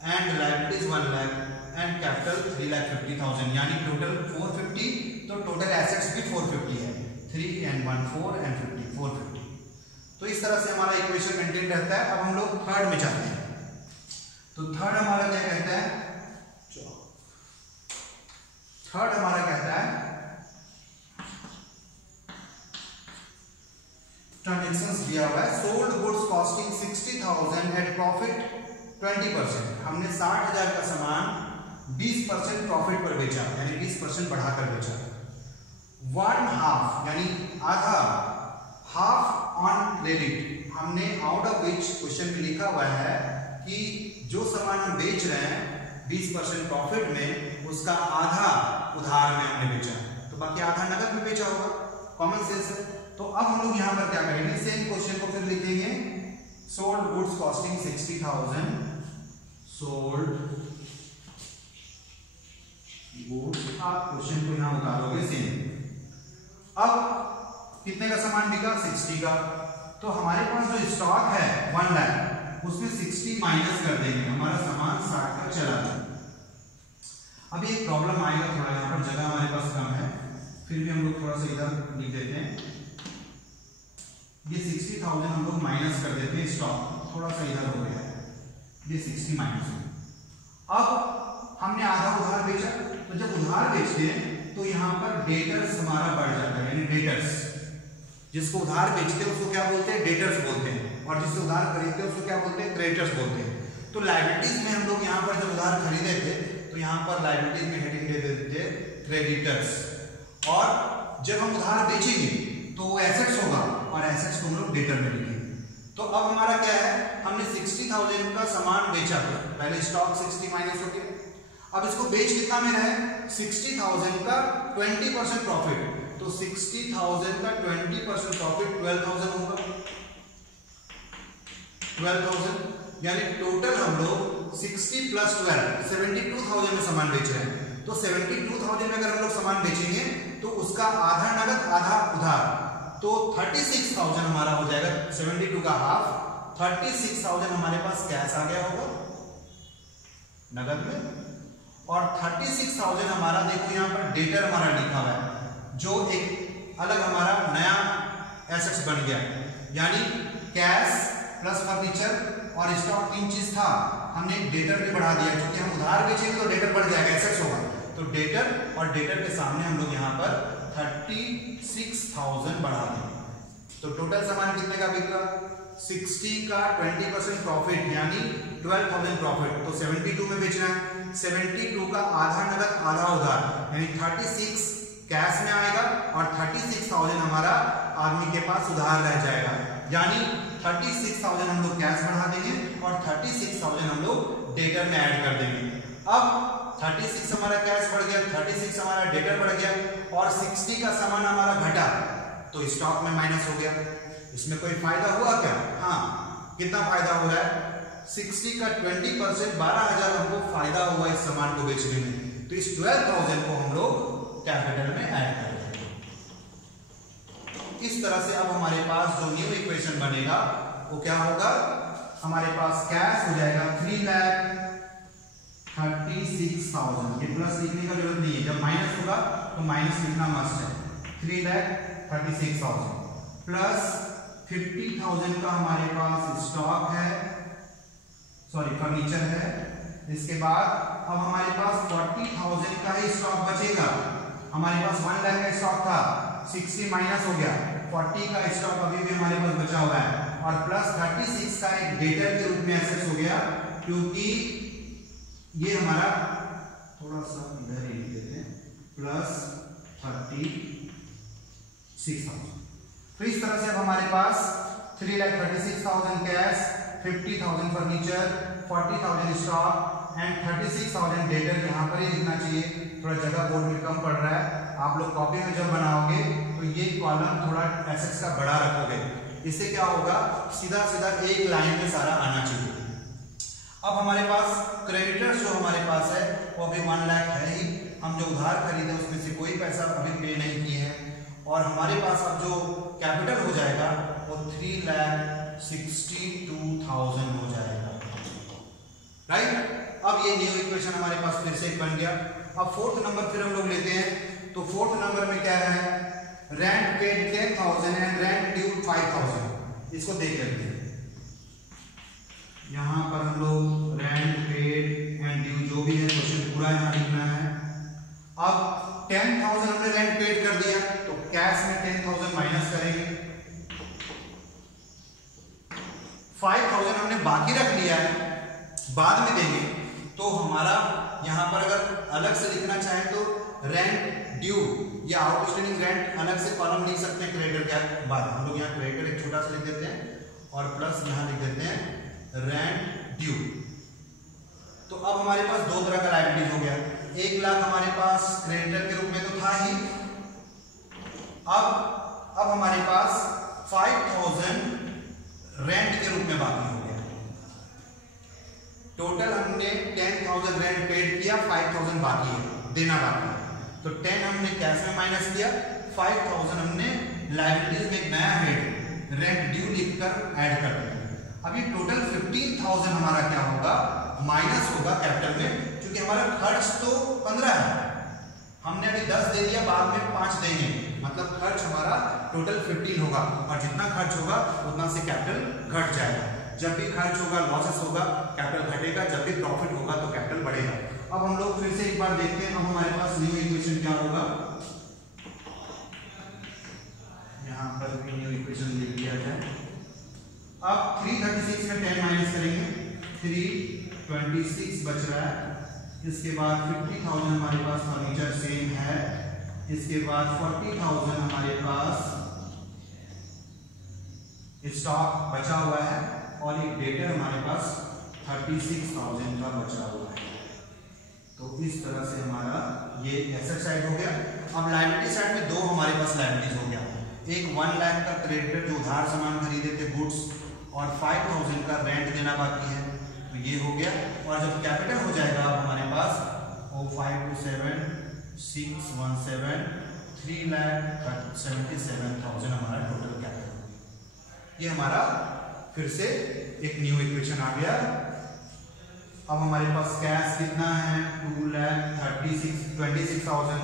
and liabilities 1 lakh and capital 3,50,000, यानी टोटल 450। तो टोटल एसेट्स भी 450 है, 3 and 1 4 and 50 450। तो इस तरह से हमारा इक्वेशन मेंटेन रहता है। अब हम लोग थर्ड में चलते हैं। तो थर्ड हमारा क्या कहता है, थर्ड हमारा कहता है ट्रांजैक्शंस दिया हुआ है, sold goods costing 60,000 at profit 20%। हमने 60,000 का सामान 20% प्रॉफिट पर बेचा, यानी 20% बढ़ाकर बेचा। 1/2 यानी आधा, हाफ ऑन क्रेडिट, हमने आउट ऑफ विच क्वेश्चन में लिखा हुआ है कि जो सामान हम बेच रहे हैं 20% प्रॉफिट में, उसका आधा उधार में हमने बेचा, तो बाकी आधा नकद में बेचा होगा, कॉमन सेंस है। तो अब हम लोग यहाँ पर क्या करेंगे, सेम क्वेश्चन को फिर लिखेंगे, sold goods costing 60,000, sold goods, आप क्वेश्चन को यहाँ उतारोगे सेम। अब कितने का सामान बिका, 60 का, तो हमारे पास जो स्टॉक है 1 लाख, उसमें 60 माइनस कर देंगे, हमारा सामान 60 का चला जाए। अभी एक प्रॉब्लम आएगा थोड़ा, यहाँ पर जगह हमारे पास कम है, फिर भी हम लोग थोड़ा सा इधर लिख देते हैं। ये 60,000 हम लोग माइनस कर देते हैं, स्टॉक थोड़ा सा इधर हो गया है, ये 60 माइनस है। अब हमने आधा उधार बेचा, तो जब उधार बेचते हैं तो यहाँ पर डेटर्स हमारा बढ़ जाता है, यानी डेटर्स, जिसको उधार बेचते हैं उसको क्या बोलते हैं, डेटर्स बोलते हैं, और जिससे उधार खरीदते हैं उसको क्या बोलते हैं, क्रेडिटर्स बोलते हैं। तो लायबिलिटीज में हम लोग यहाँ पर जब उधार खरीदे थे तो यहाँ पर लायबिलिटीज में हेडिंग दे देते थे क्रेडिटर्स, और जब हम उधार बेचेंगे तो वो एसेट्स होगा और एसेट्स को हम लोग डेटर में लिखेंगे। तो अब हमारा क्या है, हमने 60,000 का सामान बेचा था, पहले स्टॉक 60 माइनस हो गया, अब इसको बेच कितना में रहे, 60,000 का 20% प्रॉफिट, तो 60,000 का 20% प्रॉफिट 12,000 होगा, 12,000, यानी टोटल हम लोग 60 प्लस 12 72,000 में सामान बेच रहे हैं। तो 72,000 में अगर हम लोग सामान बेचेंगे तो उसका आधा नगद आधा उधार, तो 36,000 हमारा हो जाएगा, 72 का हाफ, 36,000 हमारे पास कैश आ गया होगा नगद में, और 36,000 हमारा देखो यहाँ पर डेटर हमारा लिखा हुआ है, जो एक अलग हमारा नया एसेट्स बन गया, यानी कैश प्लस फर्नीचर और स्टॉक 3 चीज था, हमने डेटर भी बढ़ा दिया, क्योंकि हम उधार बेचेंगे तो डेटर बढ़ जाएगा, एसेट्स होगा, तो डेटर और डेटर के सामने हम लोग यहाँ पर 36,000 बढ़ा देंगे। तो टोटल सामान कितने का बिका, 60 का 20% प्रॉफिट यानी 12,000 प्रॉफिट, तो 72 में बेचना है, 72 का आधा नगद आधा उधार, यानी 36 कैश में आएगा और 36,000 हमारा आदमी के पास उधार रह जाएगा, यानी 36,000 हम लोग कैश बढ़ा देंगे और 36,000 हम लोग डेटर में ऐड कर देंगे। अब 36 हमारा कैश बढ़ गया, 36 हमारा डेटर बढ़ गया और 60 का सामान हमारा घटा, तो स्टॉक में माइनस हो गया। इसमें कोई फायदा हुआ क्या, हाँ, कितना फायदा हो रहा है, 60 का 20% 12,000 हमको फायदा हुआ इस सामान को बेचने में, तो इस 12,000 को हम लोग कैपिटल में ऐड कर देंगे। इस तरह से अब हमारे पास जो न्यू इक्वेशन बनेगा वो क्या होगा, हमारे पास कैश हो जाएगा 3,36,000। ये प्लस लिखने का जरूरत नहीं है, जब माइनस होगा तो माइनस लिखना मस्ट है। 3,36,000 प्लस 50,000 का हमारे पास स्टॉक है, सॉरी फर्नीचर है। इसके बाद अब हमारे पास 40,000 का ही स्टॉक बचेगा। हमारे पास 1 लाख का स्टॉक था, 60 माइनस हो गया, 40 का स्टॉक अभी भी हमारे पास बचा हुआ है, और प्लस 36 का एक डेटर के रूप में एसेट्स हो गया, क्योंकि ये हमारा थोड़ा सा इधर ही लिख देते हैं, प्लस 36,000। तो इस तरह से अब हमारे पास 3,36,000 cash, 50,000 furniture, 40,000 stock and 36,000 debtor यहाँ पर ही लिखना चाहिए। थोड़ा जगह बोर्ड में कम पड़ रहा है, आप लोग कॉपी में जब बनाओगे तो ये कॉलम थोड़ा एसेट्स का बड़ा रखोगे, इससे क्या होगा सीधा सीधा एक लाइन में सारा आना चाहिए। अब हमारे पास क्रेडिटर्स जो हमारे पास है वो अभी 1 लाख है ही, हम जो उधार खरीदे उसमें से कोई पैसा अभी पे नहीं किए हैं, और हमारे पास अब जो कैपिटल हो जाएगा वो 3,62,000 हो जाएगा, राइट। अब ये न्यू इक्वेशन हमारे पास फिर से बन गया। अब फोर्थ नंबर फिर हम लोग लेते हैं, तो फोर्थ नंबर में क्या है, rent paid 10,000 and rent due 5,000। इसको देख लेते हैं, यहां पर हम लोग रेंट पेड एंड ड्यू जो भी है क्वेश्चन पूरा यहां लिखना है। अब 10,000 हमने रेंट पेड कर दिया, तो कैश में 10,000 माइनस करेंगे, 5,000 हमने बाकी रख लिया है, बाद में देंगे। तो हमारा यहां पर अगर अलग से लिखना चाहे तो रेंट ड्यू या आउटस्टैंडिंग रेंट अलग से कॉलम लिख सकते हैं क्रेडिटर के बाद। हम लोग यहाँ क्रेडिटर एक छोटा सा लिख देते हैं और प्लस यहाँ लिख देते हैं रेंट ड्यू। तो अब हमारे पास दो तरह का लायबिलिटीज हो गया, 1 लाख हमारे पास क्रेडिटर के रूप में तो था ही, अब हमारे पास 5,000 रेंट के रूप में बाकी हो गया। टोटल हमने 10,000 रेंट पेड किया, 5,000 बाकी है, देना बाकी है। तो 10 हमने कैश में माइनस किया, 5,000 हमने लायबिलिटीज में एक नया हेड रेंट ड्यू लिखकर ऐड कर दिया। अभी टोटल 15,000 हमारा क्या होगा, माइनस होगा कैपिटल में, क्योंकि हमारा खर्च तो 15 है, हमने अभी 10 दे दिया, बाद में 5 देंगे, मतलब खर्च हमारा टोटल 15 होगा, और जितना खर्च होगा उतना से कैपिटल घट जाएगा। जब भी खर्च होगा लॉसेस होगा, कैपिटल घटेगा, जब भी प्रॉफिट होगा तो कैपिटल बढ़ेगा। अब हम लोग फिर से एक बार देखते हैं, अब हमारे पास न्यू इक्वेशन क्या होगा, यहां पर भी न्यू इक्वेशन लिख दिया जाए। अब 336 में 10 माइनस करेंगे, 326 बच रहा है। इसके बाद 50,000 हमारे पास फर्नीचर सेम है, इसके बाद 40,000 हमारे पास स्टॉक बचा हुआ है, और एक डेटर हमारे पास 36,000 का बचा हुआ है। तो इस तरह से हमारा ये एसेट साइड हो गया। अब लायबिलिटी साइड में दो हमारे पास लायबिलिटीज हो गया, एक 1 लाख का क्रेडिटर जो उधार सामान खरीदे थे गुड्स, और 5,000 का रेंट देना बाकी है, तो ये हो गया। और जब कैपिटल हो जाएगा अब हमारे पास 527,617 3,77,000 हमारा टोटल कैपिटल। ये हमारा फिर से एक न्यू इक्वेशन आ गया। अब हमारे पास कैश कितना है, 2,26,000,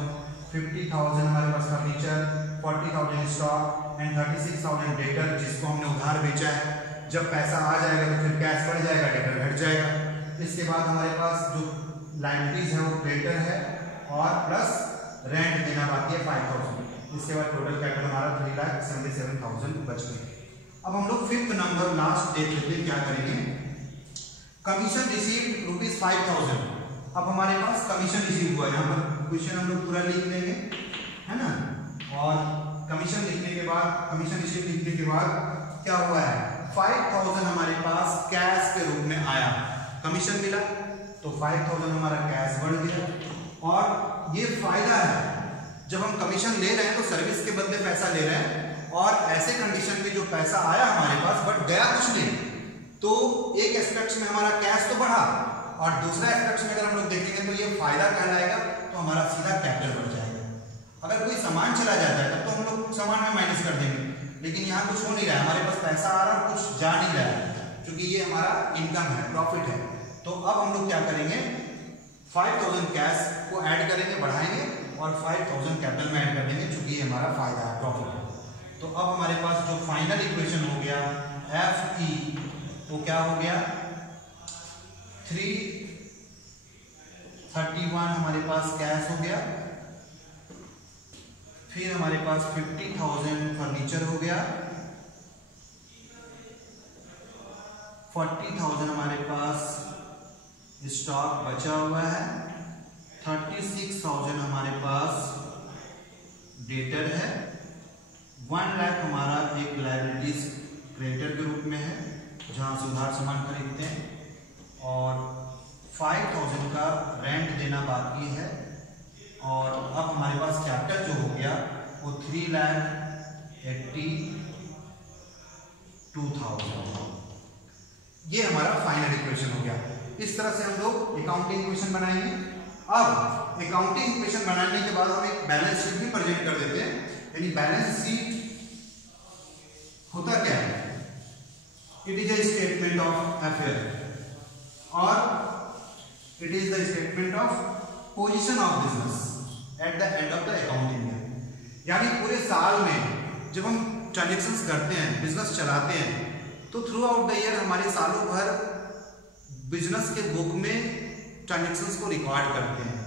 50,000 हमारे पास फर्नीचर, 40,000 स्टॉक एंड 36,000 डेटर जिसको हमने उधार बेचा है। जब पैसा आ जाएगा तो फिर कैश बढ़ जाएगा, डेटर घट जाएगा। इसके बाद हमारे पास जो लायबिलिटीज है वो क्रेडिटर है, और प्लस रेंट देना बाकी है 5,000। इसके बाद टोटल कैपिटल हमारा 3,77,000 बच गए। अब हम लोग 5th नंबर लास्ट देख लेते हैं, क्या करेंगे, कमीशन रिसीव्ड ₹5,000। अब हमारे पास कमीशन रिसीव हुआ, यहाँ पर क्वेश्चन हम लोग पूरा लिख लेंगे, है ना। और कमीशन लिखने के बाद, कमीशन रिसीव लिखने के बाद क्या हुआ है, 5,000 हमारे पास कैश के रूप में आया, कमीशन मिला, तो 5,000 हमारा कैश बढ़ गया। और ये फायदा है, जब हम कमीशन ले रहे हैं तो सर्विस के बदले पैसा ले रहे हैं, और ऐसे कंडीशन में जो पैसा आया हमारे पास बट गया कुछ नहीं, तो एक एस्पेक्ट में हमारा कैश तो बढ़ा, और दूसरा एस्पेक्ट में अगर हम लोग देखेंगे तो ये फायदा कहलाएगा, तो हमारा सीधा कैपिटल बढ़ जाएगा। अगर कोई सामान चला जाता है तब तो हम लोग सामान में माइनस कर देंगे, लेकिन यहाँ कुछ हो नहीं रहा है, हमारे पास पैसा आ रहा है, कुछ जा नहीं रहा है, क्योंकि ये हमारा इनकम है, प्रॉफिट है। तो अब हम लोग क्या करेंगे, 5000 कैश को ऐड करेंगे, बढ़ाएंगे और 5000 कैपिटल में ऐड कर देंगे, क्योंकि ये हमारा फायदा है, प्रॉफिट है। तो अब हमारे पास जो फाइनल इक्वेशन हो गया FE, वो क्या हो गया 331 हमारे पास कैश हो गया, फिर हमारे पास 50,000 फर्नीचर हो गया, 40,000 हमारे पास स्टॉक बचा हुआ है, 36,000 हमारे पास डेटर है, 1 लाख हमारा एक लायबिलिटीज क्रेडिटर के रूप में है जहां से उधार सामान खरीदते हैं, और 5,000 का रेंट देना बाकी है। और अब हमारे पास कैपिटल जो हो गया वो 3,82,000, ये हमारा फाइनल इक्वेशन हो गया। इस तरह से हम लोग अकाउंटिंग इक्वेशन बनाएंगे। अब अकाउंटिंग इक्वेशन बनाने के बाद हम एक बैलेंस शीट भी प्रेजेंट कर देते हैं। यानी बैलेंस शीट होता क्या है, it is a statement of affair or it is the statement of position of business at the end of the accounting year। यानी पूरे साल में जब हम ट्रांजैक्शंस करते हैं, बिजनेस चलाते हैं, तो थ्रू आउट द ईयर हमारे सालों भर बिजनेस के बुक में ट्रांजैक्शंस को रिकॉर्ड करते हैं,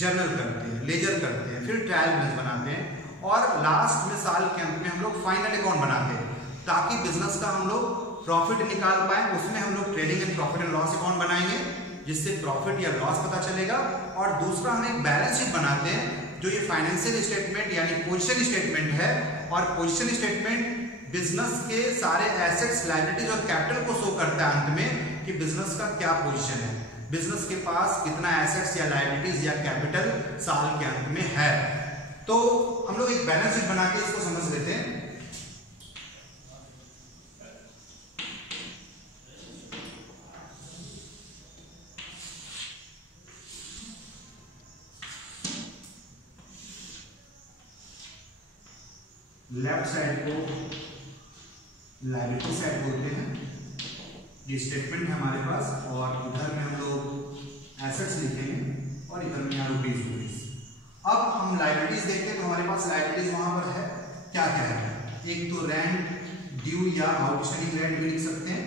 जर्नल करते हैं, लेजर करते हैं, फिर ट्रायल बैलेंस बनाते हैं, और लास्ट में साल के अंत में हम लोग फाइनल अकाउंट बनाते हैं, ताकि बिजनेस का हम लोग प्रॉफिट निकाल पाए। उसमें हम लोग trading and profit and loss account बनाएंगे, जिससे प्रॉफिट या लॉस पता चलेगा। और दूसरा हम एक बैलेंस शीट बनाते हैं, जो ये फाइनेंशियल स्टेटमेंट यानी पोजीशन स्टेटमेंट है, और पोजीशन स्टेटमेंट बिजनेस के सारे एसेट्स, लायबिलिटीज और कैपिटल को शो करता है अंत में कि बिजनेस का क्या पोजीशन है, बिजनेस के पास कितना एसेट्स या लायबिलिटीज या कैपिटल साल के अंत में है। तो हम लोग एक बैलेंस शीट बना के इसको समझ लेते हैं। लेफ्ट साइड को लायबिलिटी साइड बोलते हैं, ये स्टेटमेंट है हमारे पास, और इधर में हम लोग एसेट्स लिखेंगे और इधर में यहाँ रुपीज। अब हम लायबिलिटीज देखते हैं, तो हमारे पास लायबिलिटीज वहां पर है, क्या क्या है, एक तो रेंट ड्यू या आउटस्टैंडिंग रेंट भी लिख सकते हैं,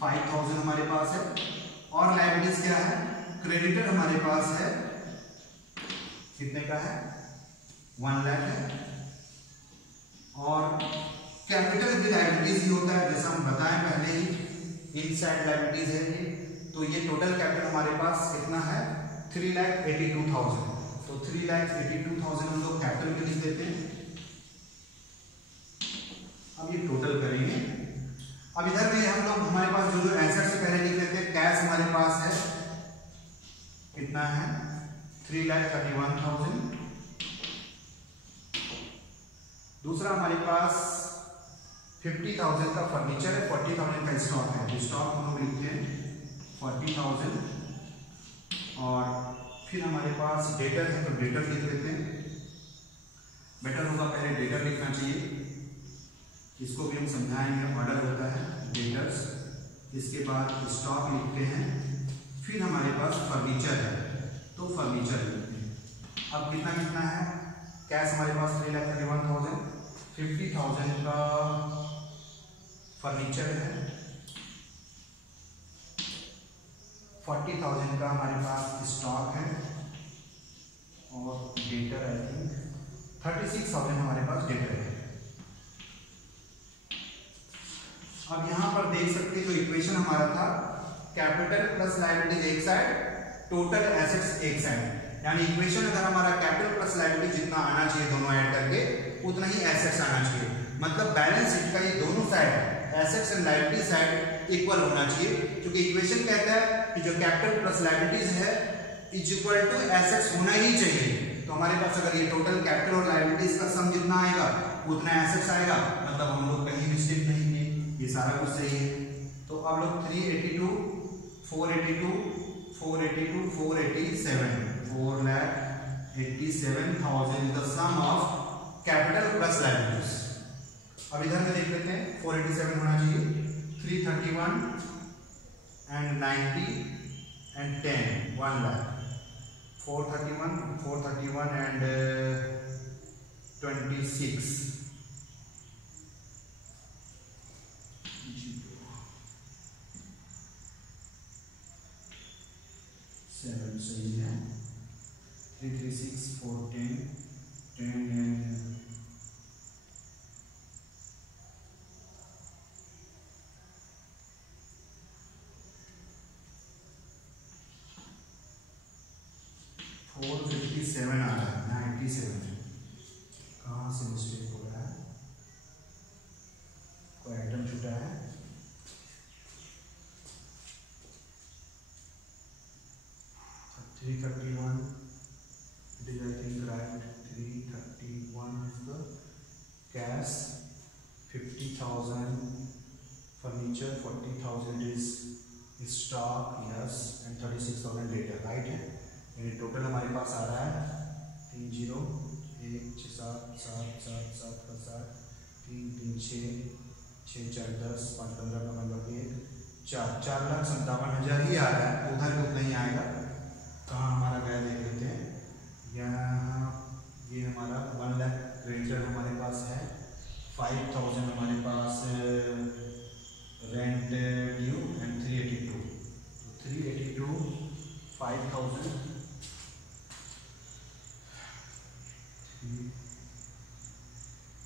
5,000 हमारे पास है। और लायबिलिटीज क्या है, क्रेडिटर हमारे पास है, कितने का है, 1 लाख है। और कैपिटल भी लायबिलिटीज ही होता है, जैसा हम बताएं पहले ही, इनसाइड लायबिलिटीज है ये। तो ये टोटल कैपिटल हमारे पास कितना है, 3,82,000। तो 3,82,000 हम लोग कैपिटल में लिख देते हैं। अब ये टोटल करेंगे। अब इधर में हम लोग हमारे पास जो एसेट से पहले लिख देते हैं, कैश हमारे पास है, कितना है, 3,31,000। दूसरा हमारे पास 50,000 का फर्नीचर है, 40,000 का स्टॉक है, तो स्टॉक हम लोग लिखते हैं 40,000। और फिर हमारे पास डेटर है, तो डेटर लिख देते हैं। बेटर होगा पहले डेटर लिखना चाहिए, इसको भी हम समझाएंगे, ऑर्डर होता है डेटर्स। इसके बाद स्टॉक लिखते हैं, फिर हमारे पास फर्नीचर है, तो फर्नीचर लिखते हैं। अब कितना कितना है, कैश हमारे पास 3,31,000, 50,000 का फर्नीचर है, 40,000 का हमारे पास स्टॉक है, और डेटर आई थिंक 36,000 हमारे पास डेटर है। अब यहां पर देख सकते हैं जो इक्वेशन हमारा था, कैपिटल प्लस लायबिलिटीज एक साइड, टोटल एसेट्स एक साइड। यानी इक्वेशन अगर हमारा कैपिटल प्लस लायबिलिटी जितना आना चाहिए दोनों ऐड करके, उतना ही एसेट्स आना चाहिए। मतलब बैलेंस शीट का ये दोनों side, assets and liability side, equal होना चाहिए, क्योंकि इक्वेशन कहता है कि जो कैपिटल प्लस लायबिलिटीज है इज इक्वल टू एसेट्स होना ही चाहिए। तो हमारे पास अगर ये टोटल कैपिटल और लायबिलिटीज का सम जितना आएगा उतना एसेट्स आएगा, मतलब हम लोग कहीं मिस्टेक नहीं है, ये सारा कुछ सही है। तो अब लोग 382, 482, 482, 487, 4,87,000 is the sum of capital plus liabilities. अब इधर में देख लेते हैं, 487 होना चाहिए, 331 and 90 and 10, 1 lakh. 431 and 26. 7 सही है. 336 410 10 and 457 आ रहा है. 97 कहाँ से मिस्टेक हो रहा है? कोई आइटम छूटा है? It is, I think, right. 331 is the cash, 50,000 furniture, 40,000 is stock, yes, and 36,000 data, right? यानी टोटल हमारे पास आ रहा है 30 1 6 7 7 7 7 का 7 3 3 6 6 4 10 5 15 का 1 4,57,000 ही आ रहा है. उधर भी उतना ही आएगा. कहाँ हमारा गया देख लेते हैं. यहाँ ये हमारा 1 लाख क्रेडिटर हमारे पास है. 5,000 हमारे पास रेंट ड्यू एंड 382. तो 382 5,000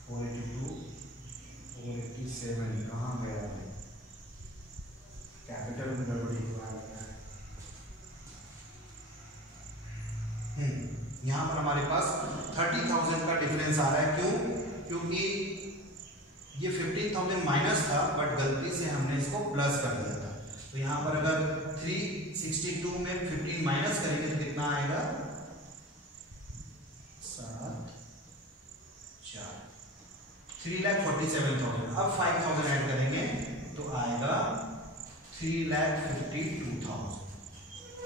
482 487 कहाँ गया है? कैपिटल में गड़बड़ी हुआ है. यहाँ पर हमारे पास 30,000 का डिफरेंस आ रहा है. क्यों? क्योंकि ये 15,000 माइनस था, बट गलती से हमने इसको प्लस कर दिया था. तो यहाँ पर अगर 362 में 15 माइनस करेंगे तो कितना आएगा? 7 4 3,47,000. अब 5,000 ऐड करेंगे तो आएगा 3,52,000.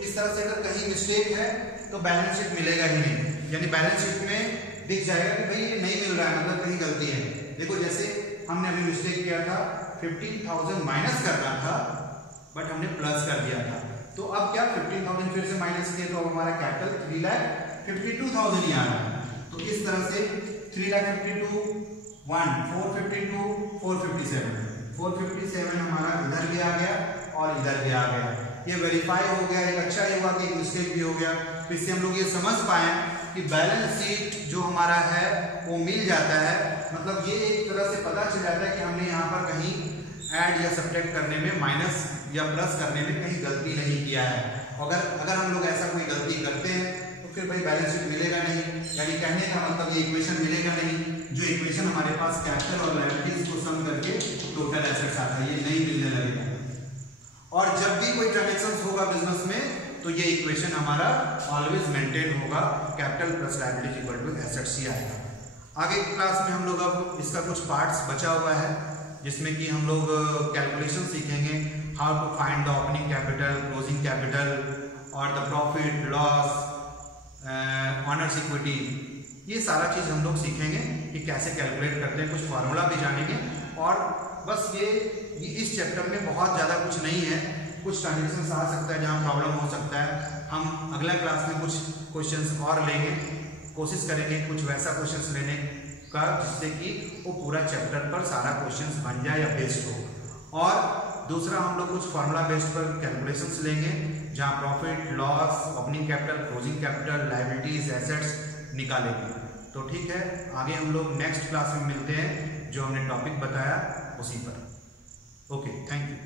इस तरह से अगर कहीं मिस्टेक है तो बैलेंस शीट मिलेगा ही नहीं. यानी बैलेंस शीट में दिख जाएगा कि भाई ये नहीं मिल रहा है, मतलब कहीं गलती है. देखो जैसे हमने अभी मिस्टेक किया था, 15,000 माइनस करना था बट हमने प्लस कर दिया था. तो अब क्या 15,000 फिर से माइनस किए तो अब हमारा कैपिटल 3,52,000 ही आ रहा है. तो इस तरह से 3,52 1 452 457 हमारा इधर भी आ गया और इधर भी आ गया. ये वेरीफाई हो गया. एक अच्छा ये हुआ कि मिस्टेक भी हो गया. तो इससे हम लोग ये समझ पाए कि बैलेंस शीट जो हमारा है वो मिल जाता है. मतलब ये एक तरह से पता चल जाता है कि हमने यहाँ पर कहीं ऐड या सब्ट्रैक्ट करने में, माइनस या प्लस करने में कहीं गलती नहीं किया है. अगर हम लोग ऐसा कोई गलती करते हैं तो फिर भाई बैलेंस शीट मिलेगा नहीं. यानी कहने का मतलब ये इक्वेशन मिलेगा नहीं. जो इक्वेशन हमारे पास कैपिटल और लायबिलिटीज को सम करके टोटल एसेट्स आता है, ये नहीं मिलने लगेगा. और जब भी कोई ट्रांजेक्शन होगा बिजनेस में तो ये इक्वेशन हमारा ऑलवेज मेंटेन होगा. Capital plus liability equal to assets ही आएगा. आगे क्लास में हम लोग अब इसका कुछ पार्ट्स बचा हुआ है जिसमें कि हम लोग कैलकुलेशन सीखेंगे. How to find the opening capital, closing capital और the profit loss, owners equity. ये सारा चीज़ हम लोग सीखेंगे कि कैसे कैलकुलेट करते हैं. कुछ फार्मूला भी जानेंगे. और बस ये इस चैप्टर में बहुत ज़्यादा कुछ नहीं है. कुछ ट्रांजेक्शन आ सकता है जहाँ प्रॉब्लम हो सकता है. हम अगला क्लास में कुछ क्वेश्चंस और लेंगे, कोशिश करेंगे कुछ वैसा क्वेश्चंस लेने का जिससे कि वो पूरा चैप्टर पर सारा क्वेश्चंस बन जाए या बेस्ड हो. और दूसरा हम लोग कुछ फार्मूला बेस्ड पर कैलकुलेशंस लेंगे जहाँ profit loss, opening capital, closing capital, liabilities, assets निकालेंगे. तो ठीक है, आगे हम लोग नेक्स्ट क्लास में मिलते हैं जो हमने टॉपिक बताया उसी पर. Okay, thank you.